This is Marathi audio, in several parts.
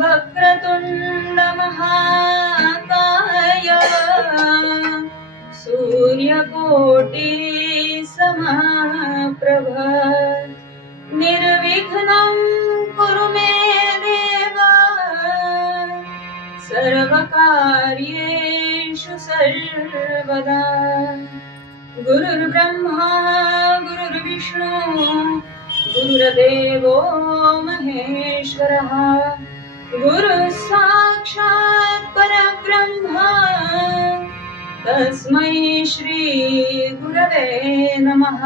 वक्रतुंड महाकाय सूर्यकोटि समप्रभ निर्विघ्नं कुरु मे देव सर्वकार्येषु सर्वदा। गुरुर्ब्रह्मा गुरुर्विष्णु गुरुर्देवो महेश्वरः गुरुः साक्षात् परब्रह्म तस्मै श्री गुरवे नमः।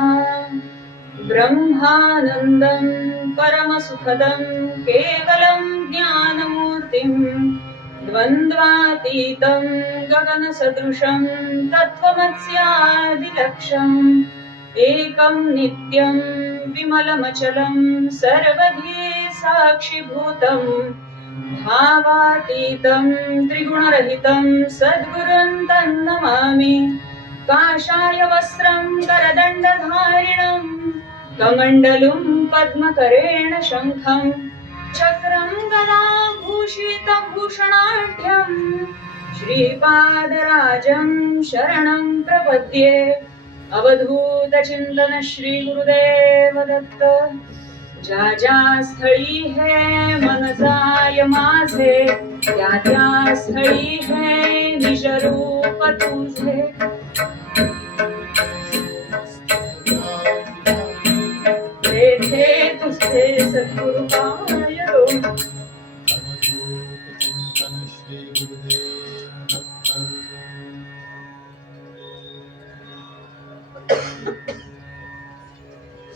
ब्रह्मानन्दं परमसुखदं केवलं ज्ञानमूर्तिं द्वन्द्वातीतं गगनसदृशं तत्त्वमस्यादिलक्ष्यम् एकं नित्यं विमलमचलं सर्वधी साक्षिभूतं भावातीतं त्रिगुणरहितं सद्गुरुं तन्नमामि। काषाय वस्त्रं करदण्डधारिणं कमण्डलुं पद्मकरेण शङ्खं चक्रं गदाभूषितभूषणाढ्यं श्रीपादराजं शरणं प्रपद्ये। अवधूत चिंतन श्री गुरुदेव दत्त। ज्या ज्या स्थळी है मन जाय माझे त्या त्या स्थळी है निज रूप तुझे। तेथे तुझे सद्गुरु पायो।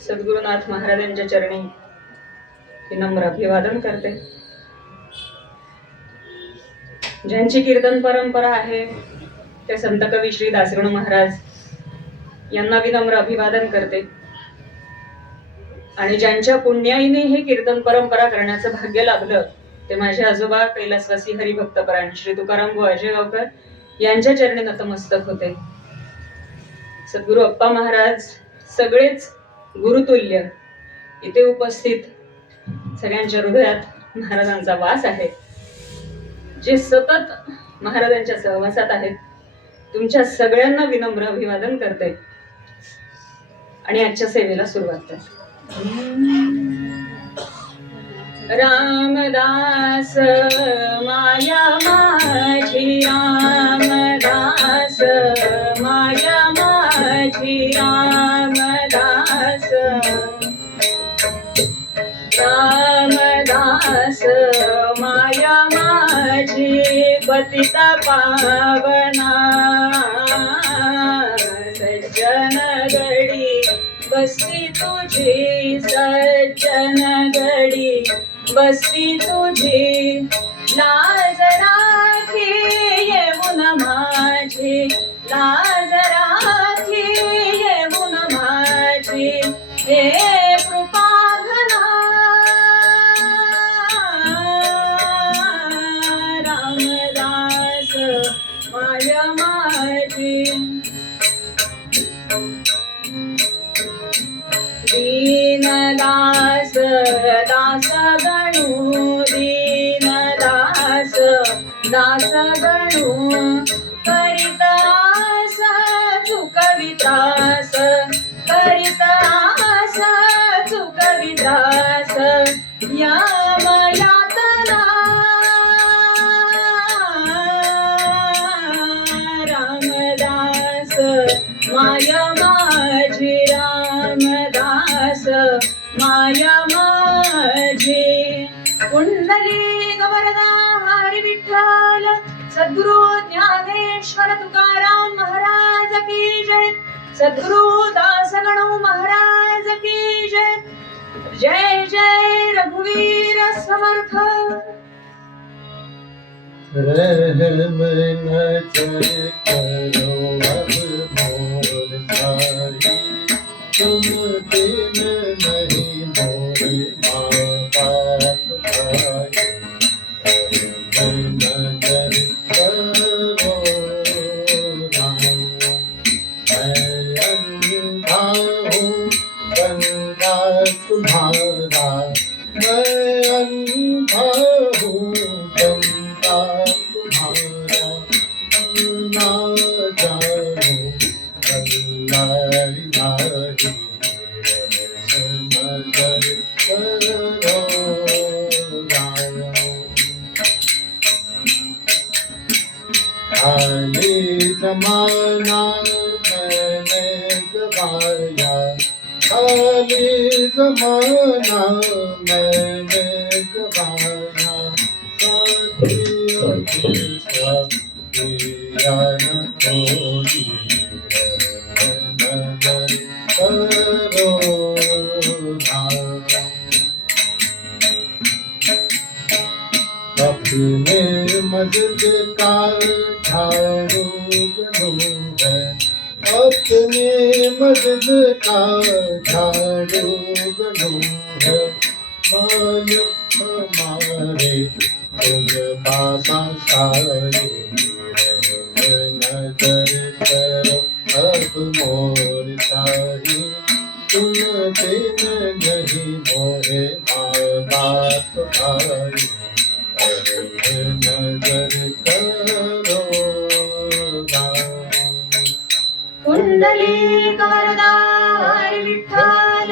सद्गुरुनाथ महाराजांच्या चरणी विनम्र अभिवादन करते। ज्यांची कीर्तन परंपरा आहे ते संत कवी श्री दासगणू महाराज यांना विनम्र अभिवादन करते। आणि ज्यांच्या पुण्याईने हे कीर्तन परंपरा करण्याचं भाग्य लाभलं ते माझे आजोबा कैलासवासी हरिभक्तपरायण श्री तुकाराम बुवा अजयगावकर यांच्या चरणी नतमस्तक होते। सद्गुरु अप्पा महाराज सगळेच गुरुतुल्य इथे उपस्थित सगळ्यांच्या हृदयात महाराजांचा वास आहे। जे सतत महाराजांच्या सहवासात आहेत तुमच्या सगळ्यांना विनम्र अभिवादन करते आणि आजच्या सेवेला सुरुवात करते। रामदास माया माझी रामदास माया माझी रामदास रामदास माया माझी पतित पावना सज्जन गडी बसती तुझी सज्जन गडी बसती तुझी लाज राखी येऊन माझी लाज राखी येऊन माझी हे कृपाघना रामदास माया माझी दीनदास दास गणू दीनदास दास गणू करीत आस चुकवितास करीत आस चुकवितास या मयातना रामदास माया माझी रामदास माया माझी। कुंडली गवरदा हरी विठ्ठल सद्गुरु ज्ञानेश्वर तुकाराम महाराज की जय। सद्गुरु दासगणू महाराज की जय। जय जय रघुवीर समर्थ। रहम न करो अब मोर साई तुम बिन नहीं मोरे तुम्हारा मैं अंधा हूँ बनता तुम्हारा ना जानू अल्लाह इलाही नजर करो राम खाली जमाना मैंने गवाया खाली जमाना मैंने गवाया साथियों का किया न कोई नजर करो राम अपने मदद का झाड़ू बनूं है अपने मदद का झाड़ू बनूं है मालिक हमारे तुम बाबा सारे नजर करो अब मोर सारी तुम बिन नहीं मोरे माँ बाप भाई नजर करो राम कुंडलिक वरदा हरी विठ्ठल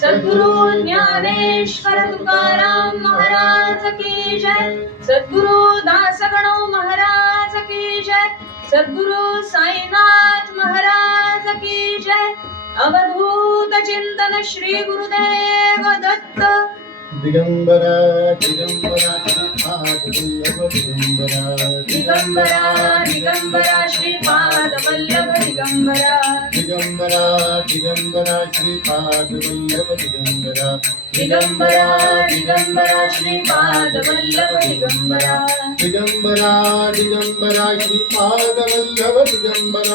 सद्गुरु ज्ञानेश्वर तुकाराम महाराज की जय सद्गुरु दासगणो महाराज की जय सद्गुरु साईनाथ महाराज की जय अवधूत चिंतन श्री गुरुदेव दत्त दिगंबरा दिगंबरा श्रीपाद वल्लभ दिगंबरा दिगंबरा दिगंबरा श्रीपाद वल्लभ दिगंबरा दिगंबरा दिगंबरा श्रीपाद वल्लभ दिगंबरा दिगंबरा दिगंबरा श्रीपाद वल्लभ दिगंबरा दिगंबरा दिगंबरा श्रीपाद वल्लभ दिगंबरा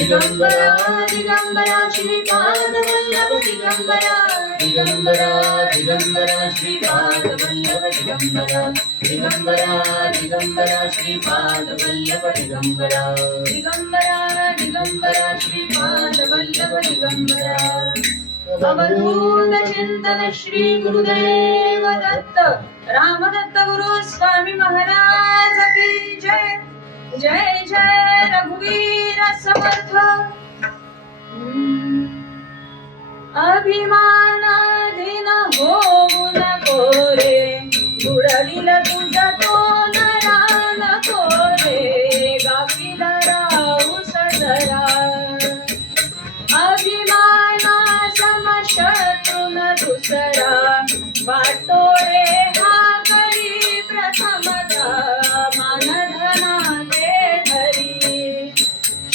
दिगंबरा दिगंबरा श्रीपाद वल्लभ दिगंबरा दिगंबरा दिगंबरा श्रीपाद वल्लभ दिगंबरा दिगंबरा दिगंबरा श्रीपाद वल्लभ दिगंबरा दिगंबरा दिगंबरा श्रीपाद वल्लभ दिगंबरा अवधूत चिंतन श्री गुरुदेव दत्त रामदत्त गुरु स्वामी महाराज की जय जय जय रघुवीर समर्थ अभिमानाधीन होऊ नको रे बुडविल तुझा तो नरान कोरे गाफील राहू सजरा अभिमाना समशत्रू न दुसरा वाटोळे हा करी प्रथमता मानधना ते धरी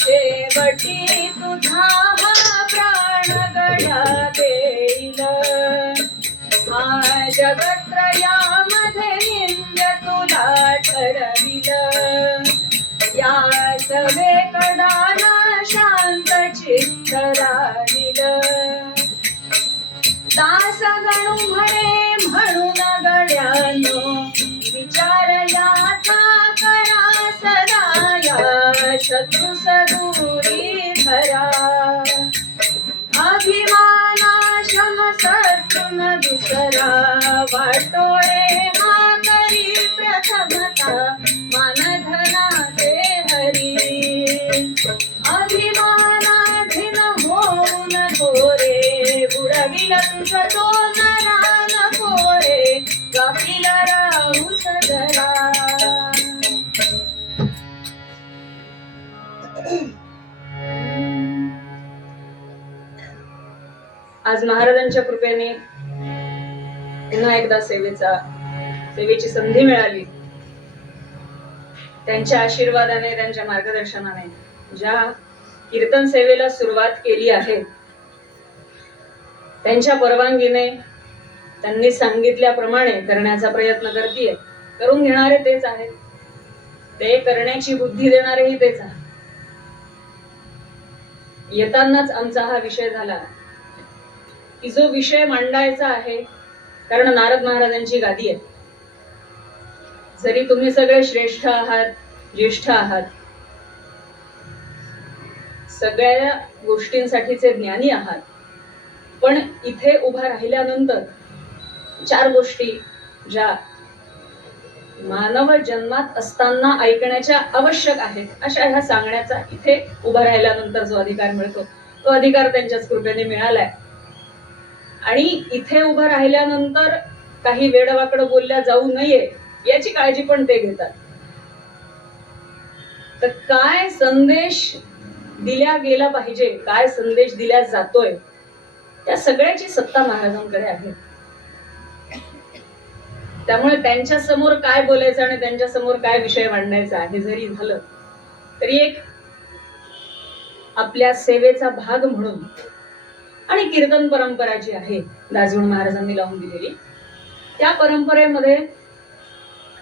शेवटी तुझा हा प्राण गड्या देईल हा जगत्रयामध्ये निंद तुला ठरविल या सगळेकडाला शांत चित्त राहिल दास गणू म्हणे म्हणून गड्यानो विचार याचा करा सदाया शत्रू सदुरी धरा अभिमाना शम शत्रुन दुसरा वाटोळे हा करी प्रथमता मानधना ते हरी अभिमानाधीन होऊ नको रे बुडविल तुझ तो नरा नको रे गाफील राहू सजरा आज महाराजांच्या कृपेने पुन्हा एकदा सेवेची संधी मिळाली. त्यांच्या आशीर्वादाने त्यांच्या मार्गदर्शनाने ज्या कीर्तन सेवेला सुरुवात केली आहे त्यांच्या परवानगीने त्यांनी सांगितल्याप्रमाणे करण्याचा प्रयत्न करतीये. करून घेणारे तेच आहेत, ते करण्याची बुद्धी देणारेही तेच आहेत. येतानाच आमचा हा विषय झाला की जो विषय मांडायचा आहे, कारण नारद महाराजांची गादी आहे. जरी तुम्ही सगळे श्रेष्ठ आहात, ज्येष्ठ आहात, सगळ्या गोष्टींसाठीचे ज्ञानी आहात, पण इथे उभा राहिल्यानंतर 4 गोष्टी ज्या मानव जन्मात असताना ऐकण्याच्या आवश्यक आहेत, अशा ह्या सांगण्याचा इथे उभा राहिल्यानंतर जो अधिकार मिळतो, तो अधिकार त्यांच्याच कृपेने मिळालाय. आणि इथे उभं राहिल्यानंतर काही वेडवाकडं बोलल्या जाऊ नये याची काळजी पण ते घेतात. तर काय संदेश दिल्या गेला पाहिजे, काय संदेश दिला जातोय, त्या सगळ्याची सत्ता महाराजांकडे आहे. त्यामुळे त्यांच्या समोर काय बोलायचं आणि त्यांच्या समोर काय विषय मांडायचा हे जरी झालं तरी एक आपल्या सेवेचा भाग म्हणून आणि कीर्तन परंपरा जी आहे दासगणू महाराजांनी लावून दिलेली, त्या परंपरेमध्ये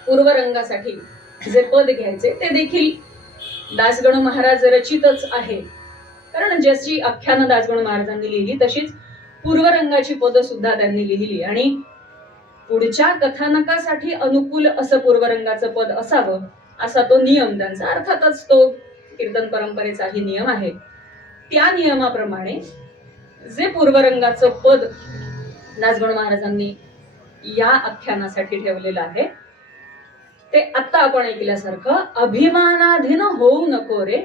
पूर्वरंगासाठी जे पद घ्यायचे ते देखील दासगणू महाराज रचितच आहे. कारण जशी आख्यानं दासगणू महाराजांनी लिहिली तशीच पूर्वरंगाची पद सुद्धा त्यांनी लिहिली आणि पुढच्या कथानकासाठी अनुकूल असं पूर्वरंगाचं पद असावं असा तो नियम त्यांचा, अर्थातच तो कीर्तन परंपरेचाही नियम आहे. त्या नियमाप्रमाणे जे पूर्वरंगाचं पद दासगणू महाराजांनी या आख्यानासाठी ठेवलेलं आहे ते आता आपण ऐकल्यासारखं, अभिमानाधीन होऊ नको रे,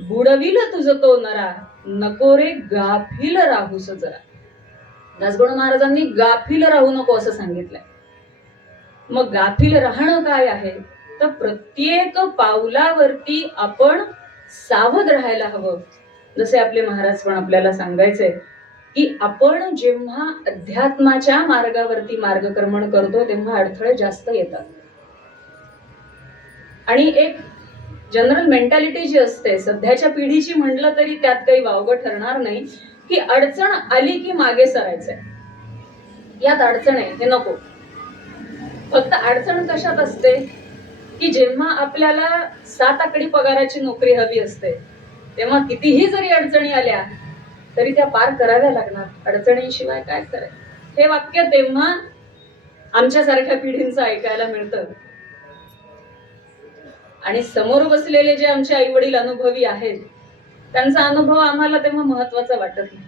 बुडविल तुझ तो नरा, नको रे गाफील राहूस जरा. दासगणू महाराजांनी गाफील राहू नको असं सांगितलंय. मग गाफील राहणं काय आहे, तर प्रत्येक पावलावरती आपण सावध राहायला हवं. जसे आपले महाराज पण आपल्याला सांगायचे की आपण जेव्हा अध्यात्माच्या मार्गावरती मार्गक्रमण करतो तेव्हा अडथळे जास्त येतात. आणि एक जनरल मेंटॅलिटी जी असते सध्याच्या पिढीची म्हटलं तरी त्यात काही वावगं ठरणार नाही, की अडचण आली की मागे सरायचंय. यात अडचण आहे हे नको. फक्त अडचण कशात असते की जेव्हा आपल्याला 7 आकडी पगाराची नोकरी हवी असते तेव्हा कितीही जरी अडचणी आल्या तरी त्या पार कराव्या लागणार. अडचणीशिवाय काय करायचं, हे वाक्य तेव्हा आमच्या सारख्या पिढींचं ऐकायला मिळतं. आणि समोर बसलेले जे आमचे आई वडील अनुभवी आहेत त्यांचा अनुभव आम्हाला तेव्हा महत्वाचा वाटत नाही,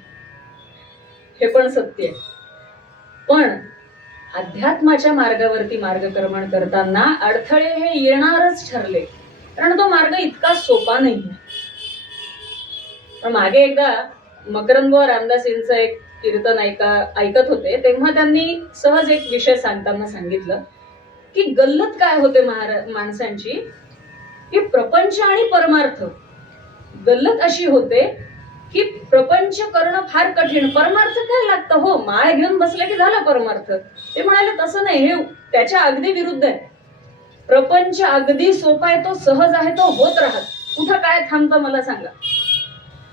हे पण सत्य आहे. पण अध्यात्माच्या मार्गावरती मार्गक्रमण करताना अडथळे हे येणारच ठरले, कारण तो मार्ग इतका सोपा नाही. पण मागे एकदा मकरंद रामदास यांचं एक कीर्तन ऐकत होते तेव्हा त्यांनी सहज एक विषय सांगताना सांगितलं की गल्लत काय होते माणसांची, की प्रपंच आणि परमार्थ. गल्लत अशी होते की प्रपंच करणं फार कठीण, परमार्थ काय लागतं, हो माळ घेऊन बसले की झाला परमार्थ. ते म्हणाले तसं नाही, हे त्याच्या अगदी विरुद्ध आहे. प्रपंच अगदी सोपा आहे, तो सहज आहे, तो होत राहत. कुठं काय थांबतं मला सांगा,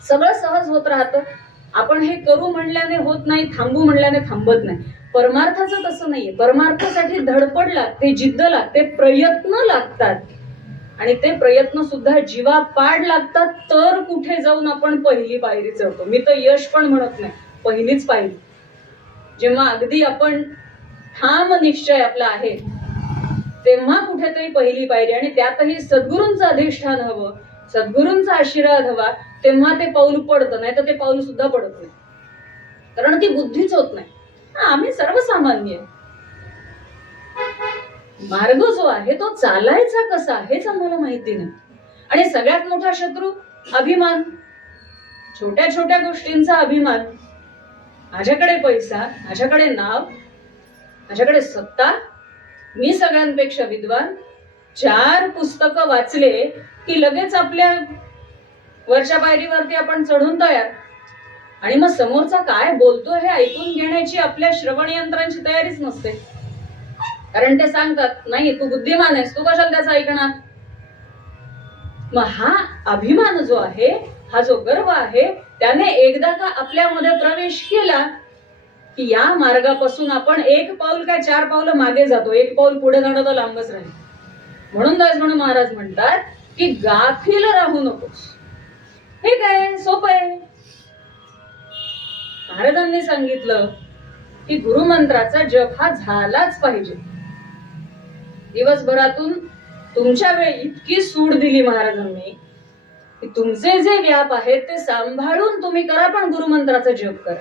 सगळं सहज होत राहतं. आपण हे करू म्हणल्याने होत नाही, थांबू म्हणल्याने थांबत नाही. परमार्थाचं तसं नाहीये. परमार्थासाठी धडपड लागते, जिद्द लागते, प्रयत्न लागतात आणि ते प्रयत्न सुद्धा जीवापाड लागतात, तर कुठे जाऊन आपण पहिली पायरी चढतो. मी तर यश पण म्हणत नाही, पहिलीच पायरी. जेव्हा अगदी आपण ठाम निश्चय आपला आहे तेव्हा कुठेतरी पहिली पायरी, आणि त्यातही सद्गुरूंचं अधिष्ठान हवं, सद्गुरूंचा आशीर्वाद हवा, तेव्हा ते पाऊल पडतं. नाही तर ते पाऊल सुद्धा पडत नाही, कारण ती बुद्धीच होत नाही. आम्ही सर्वसामान्य, मार्ग जो आहे तो चालायचा कसा हेच आम्हाला माहिती नाही. आणि सगळ्यात मोठा शत्रू अभिमान, छोट्या छोट्या गोष्टींचा अभिमान. माझ्याकडे पैसा, माझ्याकडे नाव, माझ्याकडे सत्ता, मी सगळ्यांपेक्षा विद्वान, 4 पुस्तकं वाचले की लगेच आपल्या वरच्या पायरीवरती आपण चढून तयार. आणि मग समोरचा काय बोलतो हे ऐकून घेण्याची आपल्या श्रवण यंत्रांची तयारीच नसते, कारण ते सांगतात नाही तू बुद्धिमान आहेस, तू कशाला त्याचं ऐकणार. मग हा अभिमान जो आहे, हा जो गर्व आहे, त्याने एकदा का आपल्यामध्ये प्रवेश केला की या मार्गापासून आपण 1 पाऊल काय 4 पावलं मागे जातो, 1 पाऊल पुढे जाणं तर लांबच राहील. म्हणून दासगणू महाराज म्हणतात की गाफील राहू नकोस. हे काय सोपं आहे. महाराजांनी सांगितलं की गुरुमंत्राचा जप हा झालाच पाहिजे. दिवसभरातून तुमच्या वेळी इतकी सूड दिली महाराजांनी की तुमचे जे व्याप आहेत ते सांभाळून तुम्ही करा, पण गुरुमंत्राचा जप करा.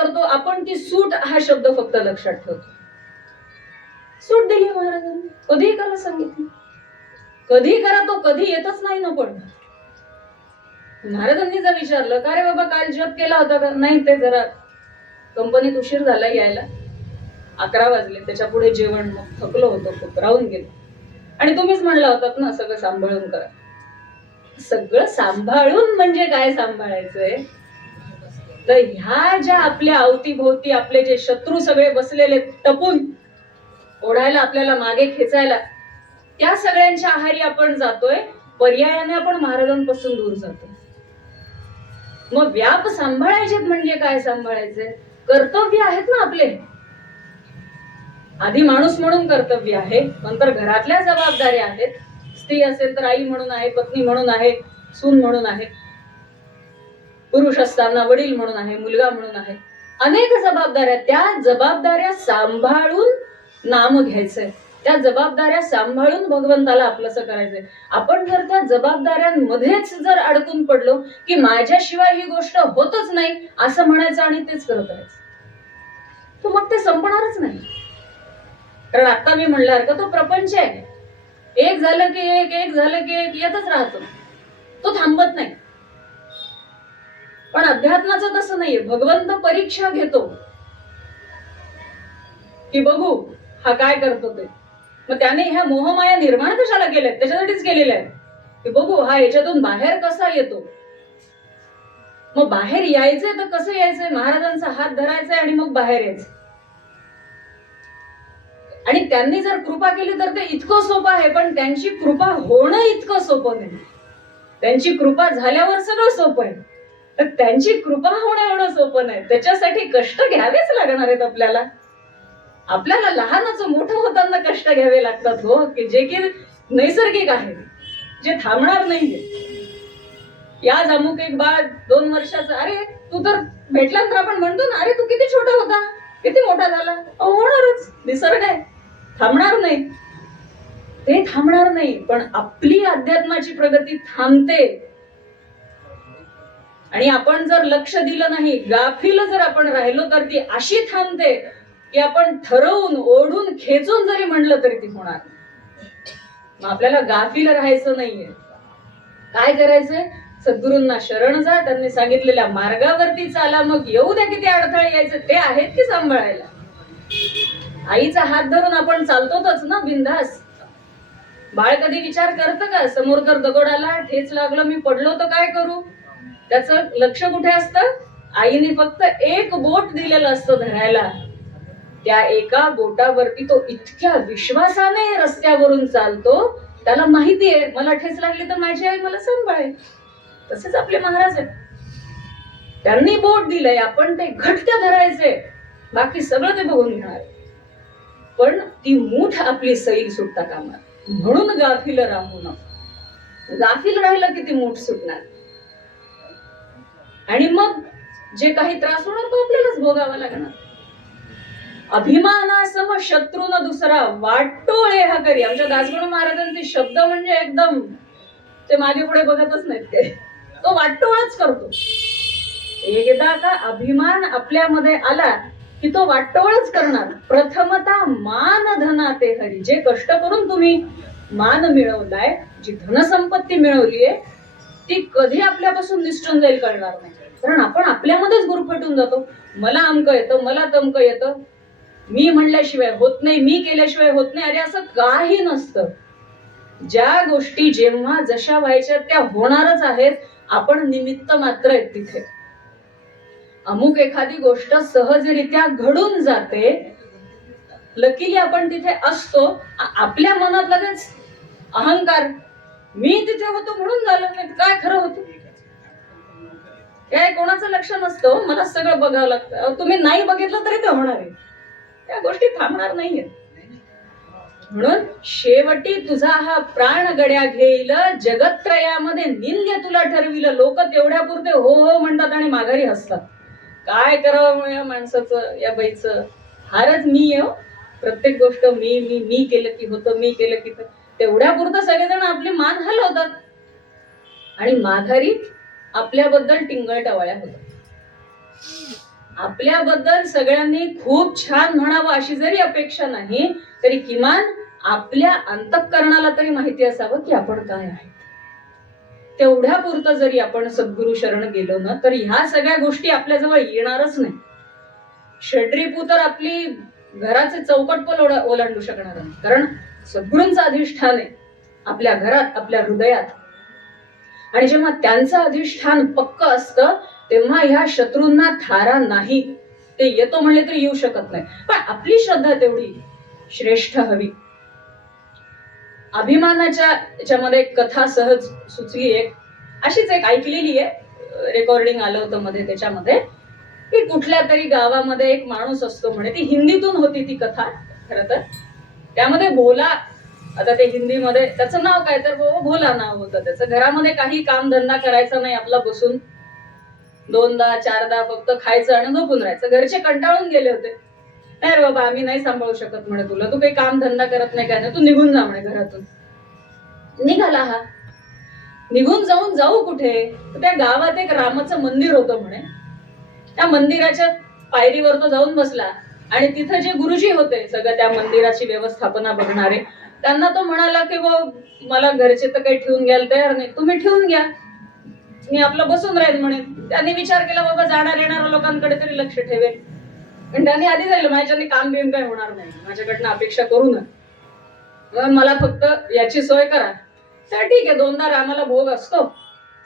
करतो आपण? ती सूट हा शब्द फक्त लक्षात ठेवतो. सूट दिली महाराजांनी, कधीही करा सांगितलं, कधीही करा. तो कधी येतच नाही ना. पण महाराजांनी जर विचारलं का रे बाबा काल जप केला होता का? नाही, ते जरा कंपनीत उशीर झाला यायला, 11 वाजले, त्याच्या पुढे जेवण, मग थकलो होतो खूप, राहून गेलो. आणि तुम्हीच म्हणला होतात ना सगळं सांभाळून करा. सगळं सांभाळून म्हणजे काय सांभाळायचंय? तर ह्या ज्या आपल्या अवतीभोवती आपले जे शत्रू सगळे बसलेले टपून ओढायला, आपल्याला मागे खेचायला, त्या सगळ्यांच्या आहारी आपण जातोय. पर्यायाने आपण महाराजांपासून दूर जातो. मग व्याप सांभाळायचे म्हणजे काय सांभाळायचे? कर्तव्य आहेत ना आपले. आधी माणूस म्हणून कर्तव्य आहे, नंतर घरातल्या जबाबदाऱ्या आहेत. स्त्री असेल तर आई म्हणून आहे, पत्नी म्हणून आहे, सून म्हणून आहे, पुरुष असताना वडील म्हणून आहे, मुलगा म्हणून आहे. अनेक जबाबदाऱ्या. त्या जबाबदाऱ्या सांभाळून नाम घ्यायचंय, त्या जबाबदाऱ्या सांभाळून भगवंताला आपलंसं करायचंय. आपण जर त्या जबाबदाऱ्यांमध्येच जर अडकून पडलो की माझ्याशिवाय ही गोष्ट होतच नाही असं म्हणायचं आणि तेच करत राहायचं, तर मग ते संपणारच नाही. कारण आता मी म्हणल्यासारखं तो प्रपंच आहे. एक झालं की एक, एक झालं की एक येतच राहतो, तो थांबत नाही. पण अध्यात्माचं तसं नाहीये. भगवंत परीक्षा घेतो की बघू हा काय करतो ते. मग त्याने ह्या मोहमाया निर्माण कशाला केल्यात? त्याच्यासाठीच केलेल्या आहे की बघू हा ह्याच्यातून बाहेर कसा येतो. मग बाहेर यायचंय तर कसं यायचंय? महाराजांचा हात धरायचाय आणि मग बाहेर यायचं. आणि त्यांनी जर कृपा केली तर ते इतकं सोपं आहे, पण त्यांची कृपा होणं इतकं सोपं नाही. त्यांची कृपा झाल्यावर सगळं सोपं आहे, तर त्यांची कृपा होणं एवढं सोपं नाही. त्याच्यासाठी कष्ट घ्यावेच लागणार आहेत आपल्याला. आपल्याला लहानाचं मोठं होताना कष्ट घ्यावे लागतात हो, की जे की नैसर्गिक आहे, जे थांबणार नाहीये. याच अमुक एक बाळ 2 वर्षाचं, अरे तू तर भेटल्यानंतर आपण म्हणतो ना, अरे तू किती छोटा होता, किती मोठा झाला. होणारच, निसर्ग आहे, थांबणार नाही. ते थांबणार नाही. पण आपली अध्यात्माची प्रगती थांबते. आणि आपण जर लक्ष दिलं नाही, गाफील जर आपण राहिलो, तर ती अशी थांबते की आपण ठरवून ओढून खेचून जरी म्हणलं तरी ती होणार. मग आपल्याला गाफील राहायचं नाहीये. काय करायचंय? सद्गुरूंना शरण जा, त्यांनी सांगितलेल्या मार्गावरती चाला. मग येऊ द्या किती अडथळे यायचे, ते आहेत की सांभाळायला. आईचा हात धरून आपण चालतोच ना बिंदास. बाळ कधी विचार करतं का समोर जर दगड आला, ठेच लागलं, मी पडलो तर काय करू? त्याचं लक्ष कुठे असतं? आईने फक्त एक बोट दिलेलं असतं धरायला. त्या एका बोटावरती तो इतक्या विश्वासाने रस्त्यावरून चालतो. त्याला माहितीये मला ठेच लागली तर माझी आई मला सांभाळेल. तसेच आपले महाराज आहेत. त्यांनी बोट दिलंय, आपण ते घट्ट धरायचे, बाकी सगळं ते बघून घेणार. पण ती मूठ आपली सैल सुटता कामा. म्हणून गाफील राहू नये. गाफील राहिलं की ती मूठ सुटणार. आणि मग जे काही त्रास होणार तो आपल्यालाच भोगावा लागणार. अभिमानासम शत्रू न दुसरा, वाटोळे हा करी. आमच्या दासगणू महाराजांचे शब्द म्हणजे एकदम ते मागे पुढे बघतच नाहीत ते. तो वाटोळच करतो. एकदा का अभिमान आपल्यामध्ये आला की तो वाटोळच करणार. प्रथमता मान धना ते हरी. जे कष्ट करून तुम्ही मान मिळवलाय, जी धनसंपत्ती मिळवलीये, ती कधी आपल्यापासून निसटून जाईल कळणार नाही. कारण आपण आपल्यामध्येच गुरफटून जातो. मला अमक येतं, मला तमक येतं, मी म्हणल्याशिवाय होत नाही, मी केल्याशिवाय होत नाही. अरे असं काही नसतं. ज्या गोष्टी जेव्हा जशा व्हायच्या त्या होणारच आहेत. आपण निमित्त मात्र आहेत तिथे. अमुक एखादी गोष्ट सहजरित्या घडून जाते, लकीली आपण तिथे असतो. आपल्या मनात लगेच अहंकार, मी तिथे होतो म्हणून झालं, नाही काय खरं होतं. काय कोणाचं लक्ष नसतं. मला सगळं बघावं लागतं. तुम्ही नाही बघितलं तरी ते होणार आहे. त्या गोष्टी थांबणार नाहीये. म्हणून शेवटी तुझा हा प्राण गड्या घेईल, जगत्त्रयामध्ये निंद्य तुला ठरविल. लोक तेवढ्या पुरते हो हो म्हणतात आणि माघारी हसतात. काय करावं या माणसाचं, या बाईचं. फारच मी येऊ, प्रत्येक गोष्ट मी मी मी केलं की होतं, मी केलं की तेवढ्या पुरतं सगळेजण आपले मान हलवतात आणि माघारी आपल्याबद्दल टिंगल टवाळ्या होतात. आपल्याबद्दल सगळ्यांनी खूप छान म्हणावं अशी जरी अपेक्षा नाही, तरी किमान आपल्या अंतःकरणाला तरी माहिती असावं की आपण काय आहे. तेवढ्या पुरतं जरी आपण सद्गुरु शरण गेलो ना, तर ह्या सगळ्या गोष्टी आपल्याजवळ येणारच नाही. षड्रिपू तर आपली घराचे चौकट पण ओलांडू शकणार नाही, कारण सद्गुरूंचं अधिष्ठान आहे आपल्या घरात, आपल्या हृदयात. आणि जेव्हा त्यांचं अधिष्ठान पक्क असतं, तेव्हा ह्या शत्रूंना थारा नाही. ते येतो म्हणले तरी येऊ शकत नाही, पण आपली श्रद्धा तेवढी श्रेष्ठ हवी. अभिमानाच्या याच्यामध्ये एक कथा सहज सुचली, एक अशीच एक ऐकलेली आहे, रेकॉर्डिंग आलं होतं मध्ये त्याच्यामध्ये, की कुठल्या तरी गावामध्ये एक माणूस असतो म्हणे. ती हिंदीतून होती ती कथा खरं तर. त्यामध्ये भोला, आता ते हिंदीमध्ये त्याचं नाव काय तर भोला नाव होतं त्याचं. घरामध्ये काही काम धंदा करायचा नाही, आपला बसून दोनदा चारदा फक्त खायचं आणि झोपून राहायचं. घरचे कंटाळून गेले होते. नाही रे बाबा, आम्ही नाही सांभाळू शकत म्हणे तुला, तू काही काम धंदा करत नाही, काय नाही, तू निघून जा म्हणे घरातून. निघाला हा. निघून जाऊ कुठे, तर त्या गावात एक रामाचं मंदिर होतं म्हणे. त्या मंदिराच्या पायरीवर तो जाऊन बसला आणि तिथं जे गुरुजी होते सगळं त्या मंदिराची व्यवस्थापना बघणारे, त्यांना तो म्हणाला की मला घरचे तर काही ठेवून घ्यायला तयार नाही, तुम्ही ठेवून घ्या, मी आपलं बसून राहील म्हणे. त्यांनी विचार केला बाबा जाणार येणाऱ्या लोकांकडे तरी लक्ष ठेवेल, पण त्यांनी आधी जाईल, माझ्याने काम बिम काय होणार नाही, माझ्याकडनं अपेक्षा करू नये, मला फक्त याची सोय करा. तर ठीक आहे, दोनदा रामाला भोग असतो,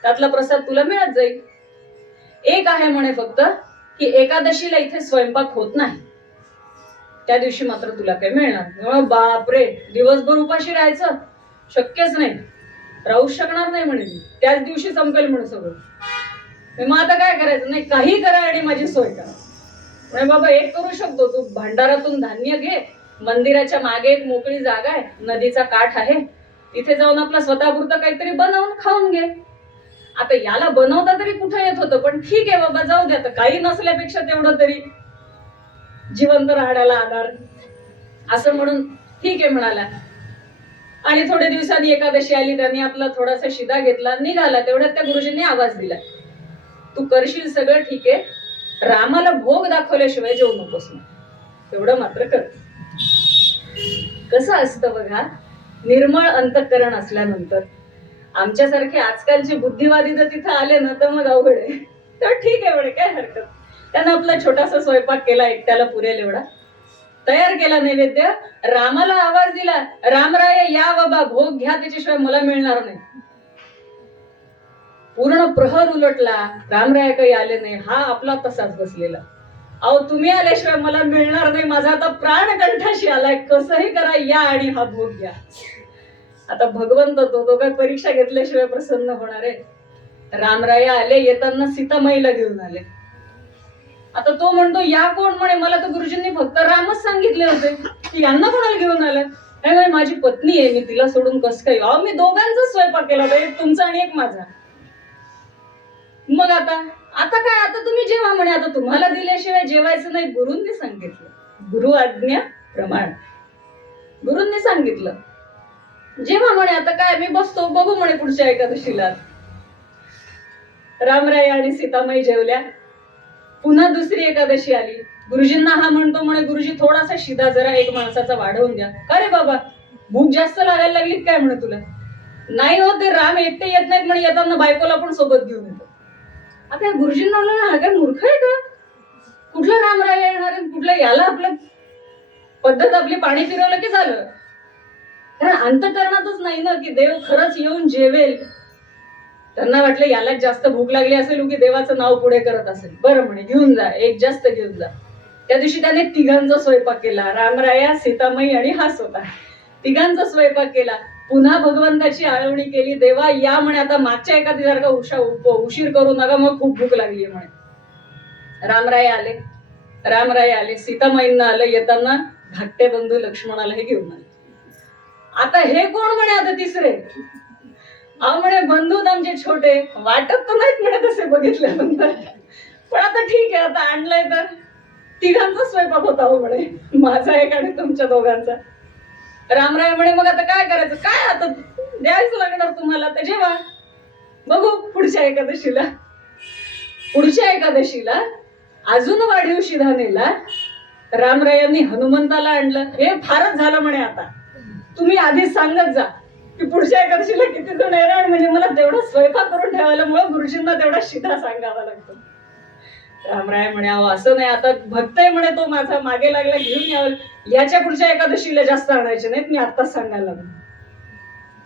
त्यातला प्रसाद तुला मिळत जाईल. एक आहे म्हणे फक्त की एकादशीला इथे स्वयंपाक होत नाही, त्या दिवशी मात्र तुला काही मिळणार नाही. बापरे, दिवसभर उपाशी राहायचं शक्यच नाही, राहू शकणार नाही म्हणे, त्याच दिवशी संपेल म्हणे सगळं. मग आता काय करायचं, नाही काही करा आणि माझी सोय करा. म्हणे बाबा एक करू शकतो, तू भांडारातून धान्य घे, मंदिराच्या मागे एक मोकळी जागा आहे, नदीचा काठ आहे, तिथे जाऊन आपला स्वतःपुरतं काहीतरी बनवून खाऊन घे. आता याला बनवता तरी कुठे येत होतं, पण ठीक आहे बाबा जाऊ दे, आता काही नसल्यापेक्षा तेवढं तरी जिवंत राहण्याला आधार, असं म्हणून ठीक आहे म्हणाला. आणि थोड्या दिवसांनी एकादशी आली, त्यांनी आपला थोडासा शिदा घेतला, निघाला. तेवढ्यात त्या गुरुजींनी आवाज दिला, तू करशील सगळं ठीक आहे, रामाला भोग दाखवल्याशिवाय जेवू नकोस ना, तेवढं मात्र कर. कसं असतं बघा, निर्मळ अंतःकरण असल्यानंतर. आमच्यासारखे आजकालचे बुद्धिवादी जर तिथं आले ना, तर मग अवघड आहे. तर ठीक आहे म्हणे, काय हरकत. त्यानं आपला छोटासा स्वयंपाक केला, एकट्याला पुरेल एवढा, तयार केला नैवेद्य, रामाला आवाज दिला, रामराय या बाबा भोग घ्या, त्याच्याशिवाय मला मिळणार नाही. पूर्ण प्रहर उलटला, रामराय काही आले नाही, हा आपला तसाच बसलेला. अहो तुम्ही आल्याशिवाय मला मिळणार नाही, माझा आता प्राण कंठाशी आलाय, कसंही करा या आणि हा भोग घ्या. आता भगवंत तो काय परीक्षा घेतल्याशिवाय प्रसन्न होणार आहे. रामराय आले, येताना सीतामाईला घेऊन आले. आता तो म्हणतो या कोण, म्हणे मला तर गुरुजींनी फक्त रामच सांगितले होते, की यांना कोणाला घेऊन आलं. माझी पत्नी आहे, मी तिला सोडून कसं काय. अहो मी दोघांचा स्वयंपाक केला होता, एक तुमचा आणि एक माझा. मग आता काय, आता तुम्ही जेवा म्हणे, आता तुम्हाला दिल्याशिवाय जेवायचं नाही, गुरूंनी सांगितलं, गुरु आज्ञा प्रमाण, गुरूंनी सांगितलं जेव्हा म्हणे. आता काय, मी बसतो, बघू म्हणे पुढच्या एकादशीला. रामराय आणि सीतामाई जेवल्या. पुन्हा दुसरी एकादशी आली, गुरुजींना हा म्हणतो म्हणे, गुरुजी थोडासा शिदा जरा एक माणसाचा वाढवून द्या. अरे बाबा भूक जास्त लागायला लागली काय म्हणे तुला. नाही हो, ते राम एकटे येत नाहीत म्हणे, येताना बायकोला पण सोबत घेऊन येतो. आता गुरुजींना हा काय मूर्ख आहे का, कुठला रामराय येणार आहे, कुठलं, याला आपलं पद्धत आपली पाणी फिरवलं की झालं. कारण अंतःकरणातच नाही ना की देव खरंच येऊन जेवेल. त्यांना वाटलं यालाच जास्त भूक लागली असेल, की देवाचं नाव पुढे करत असेल, बरं म्हणे घेऊन जा, एक जास्त घेऊन जा. त्या दिवशी त्याने तिघांचा स्वयंपाक केला, रामराया, सीतामाई आणि हा स्वतः, तिघांचा स्वयंपाक केला. पुन्हा भगवंताची आळवणी केली, देवा या म्हणे, आता मागच्या एखाद्यासारखा उशीर करू नका, मग खूप भूक लागली म्हणे. रामराय आले, सीतामाईंना आलं, येताना धाकटे बंधू लक्ष्मणाला हे घेऊन आले. आता हे कोण म्हणे, आता तिसरे. म्हणे बंधू आमचे छोटे, वाटत तर नाहीत म्हणे तसे बघितल्यानंतर, पण आता ठीक आहे, आता आणलंय तर. तिघांचा स्वयंपाक होता हो म्हणे, माझा एक आणि तुमच्या दोघांचा. रामराय म्हणे मग आता काय करायचं, काय आता द्यायचं लागणार तुम्हाला, तर जेव्हा बघू पुढच्या एकादशीला. अजून वाढीव शिधा नेला. रामरायांनी हनुमंताला आणलं. हे फारच झालं म्हणे, आता तुम्ही आधी सांगत जा की पुढच्या एकादशीला किती जण येणार, म्हणजे मला तेवढा स्वयंपाक करून ठेवायला मुळे गुरुजींना तेवढा शिधा सांगावा लागतो. रामराय म्हणे, अहो असं नाही, आता भक्त आहे म्हणे तो माझा, मागे लागला घेऊन यावं, याच्या पुढच्या एकादशीला जास्त आणायचे नाहीत, मी आत्ताच सांगायला लागलो.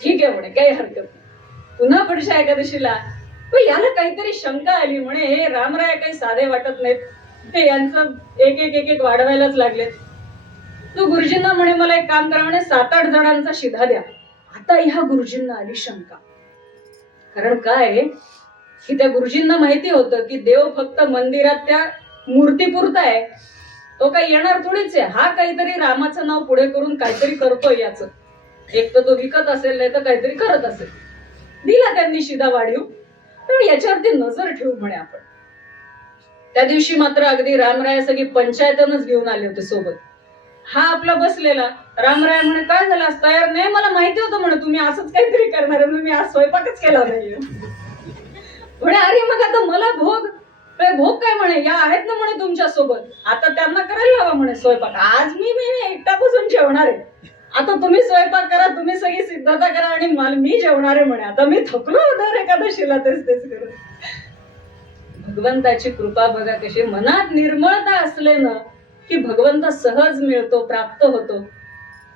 ठीक आहे म्हणे, काही हरकत नाही. पुन्हा पुढच्या एकादशीला पण याला काहीतरी शंका आली म्हणे, हे रामराय काही साधे वाटत नाहीत, ते यांचं एक एक एक एक वाढवायलाच लागलेत. तो गुरुजींना म्हणे, मला एक काम करा म्हणे, 7-8 जणांचा शिधा द्या. आता ह्या गुरुजींना आली शंका. कारण काय की त्या गुरुजींना माहिती होतं की देव फक्त मंदिरात त्या मूर्तीपुरता आहे, तो काही येणार थोडीच आहे. हा काहीतरी रामाचं नाव पुढे करून काहीतरी करतोय, याच एक तर तो विकत असेल, नाही तर काहीतरी करत असेल. दिला त्यांनी शिधा वाढीव, पण याच्यावरती नजर ठेवू म्हणे आपण. त्या दिवशी मात्र अगदी रामराय सगळी पंचायतनच घेऊन आले होते सोबत. हा आपला बसलेला. रामराय म्हणे, काय झालं, आज तयार नाही? मला माहिती होतं म्हणे तुम्ही असंच काहीतरी करणार आहे, मी आज स्वयंपाकच केला नाहीये म्हणे. अरे मग आता मला भोग काय म्हणे, या आहेत ना म्हणे तुमच्या सोबत, आता त्यांना करायला हवा म्हणे स्वयंपाक. आज मी एकटा बसून जेवणार आहे, आता तुम्ही स्वयंपाक करा, तुम्ही सगळी सिद्धता करा आणि मी जेवणार आहे म्हणे. आता मी थकलो दर एकादशीला तेच करत. भगवंताची कृपा बघा कशी, मनात निर्मळता असले ना की भगवंत सहज मिळतो, प्राप्त होतो.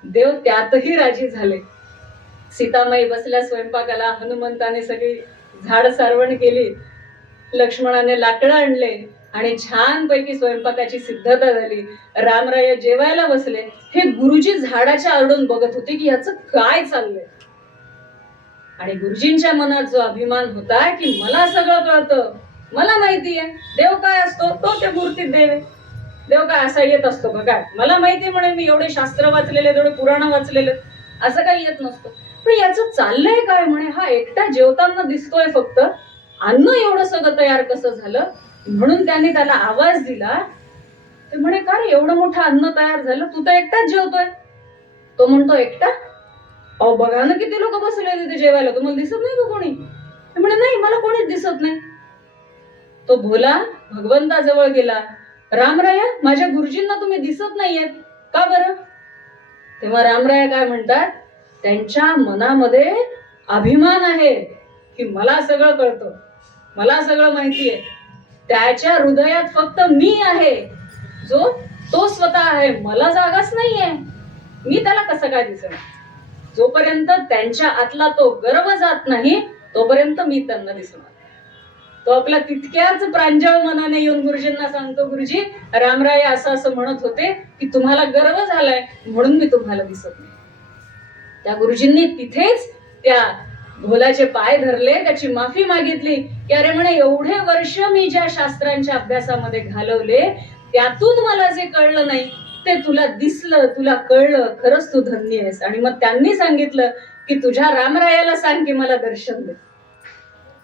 देव त्यातही राजी झाले. सीतामाई बसल्या स्वयंपाकाला, हनुमंताने सगळी झाड सारवण केली, लक्ष्मणाने लाकडं आणले आणि छानपैकी स्वयंपाकाची सिद्धता झाली. रामराय जेवायला बसले. हे गुरुजी झाडाच्या आरडून बघत होते की याचं काय चाललंय. आणि गुरुजींच्या मनात जो अभिमान होता की मला सगळं कळतं, मला माहिती आहे देव काय असतो, तो त्या मूर्तीत देव आहे. देव काय असा येत असतो का? काय मला माहिती म्हणे, मी एवढे शास्त्र वाचलेले, एवढे पुराण वाचलेले, असं काही येत नसतं. पण याचं चाललंय काय म्हणे, हा एकटा जेवताना दिसतोय फक्त, अन्न एवढं सगळं तयार कसं झालं? म्हणून त्याने त्याला आवाज दिला. ते म्हणे, का रे एवढं मोठं अन्न तयार झालं, तू तर एकटाच जेवतोय. तो म्हणतो, एकटा? अहो बघा ना किती लोक बसले तिथे जेवायला, तुम्हाला दिसत नाही का कोणी? ते म्हणे, नाही मला कोणीच दिसत नाही. तो भोला भगवंताजवळ गेला. रामराया, माझ्या गुरुजींना तुम्ही दिसत नाहीयेत का बरं? तेव्हा रामराया काय म्हणतात, त्यांच्या मनामध्ये अभिमान आहे की मला सगळं कळतं, मला सगळं माहिती आहे. त्याच्या हृदयात फक्त मी आहे, जो तो स्वतः आहे, मला जागाच नाहीये, मी त्याला कसं काय दिसणार? जोपर्यंत त्यांच्या आतला तो गर्व जात नाही तोपर्यंत मी त्यांना दिसणार. तो आपला तितक्याच प्रांजळ मनाने येऊन गुरुजींना सांगतो, गुरुजी रामराय असं असं म्हणत होते की तुम्हाला गर्व झालाय म्हणून मी तुम्हाला दिसत नाही. त्या गुरुजींनी तिथेच त्या भोलाचे पाय धरले, त्याची माफी मागितली की अरे म्हणे, एवढे वर्ष मी ज्या शास्त्रांच्या अभ्यासामध्ये घालवले त्यातून मला जे कळलं नाही ते तुला दिसलं, तुला कळलं, खरंच तू धन्य आहेस. आणि मग त्यांनी सांगितलं की तुझ्या रामरायाला सांग की मला दर्शन दे.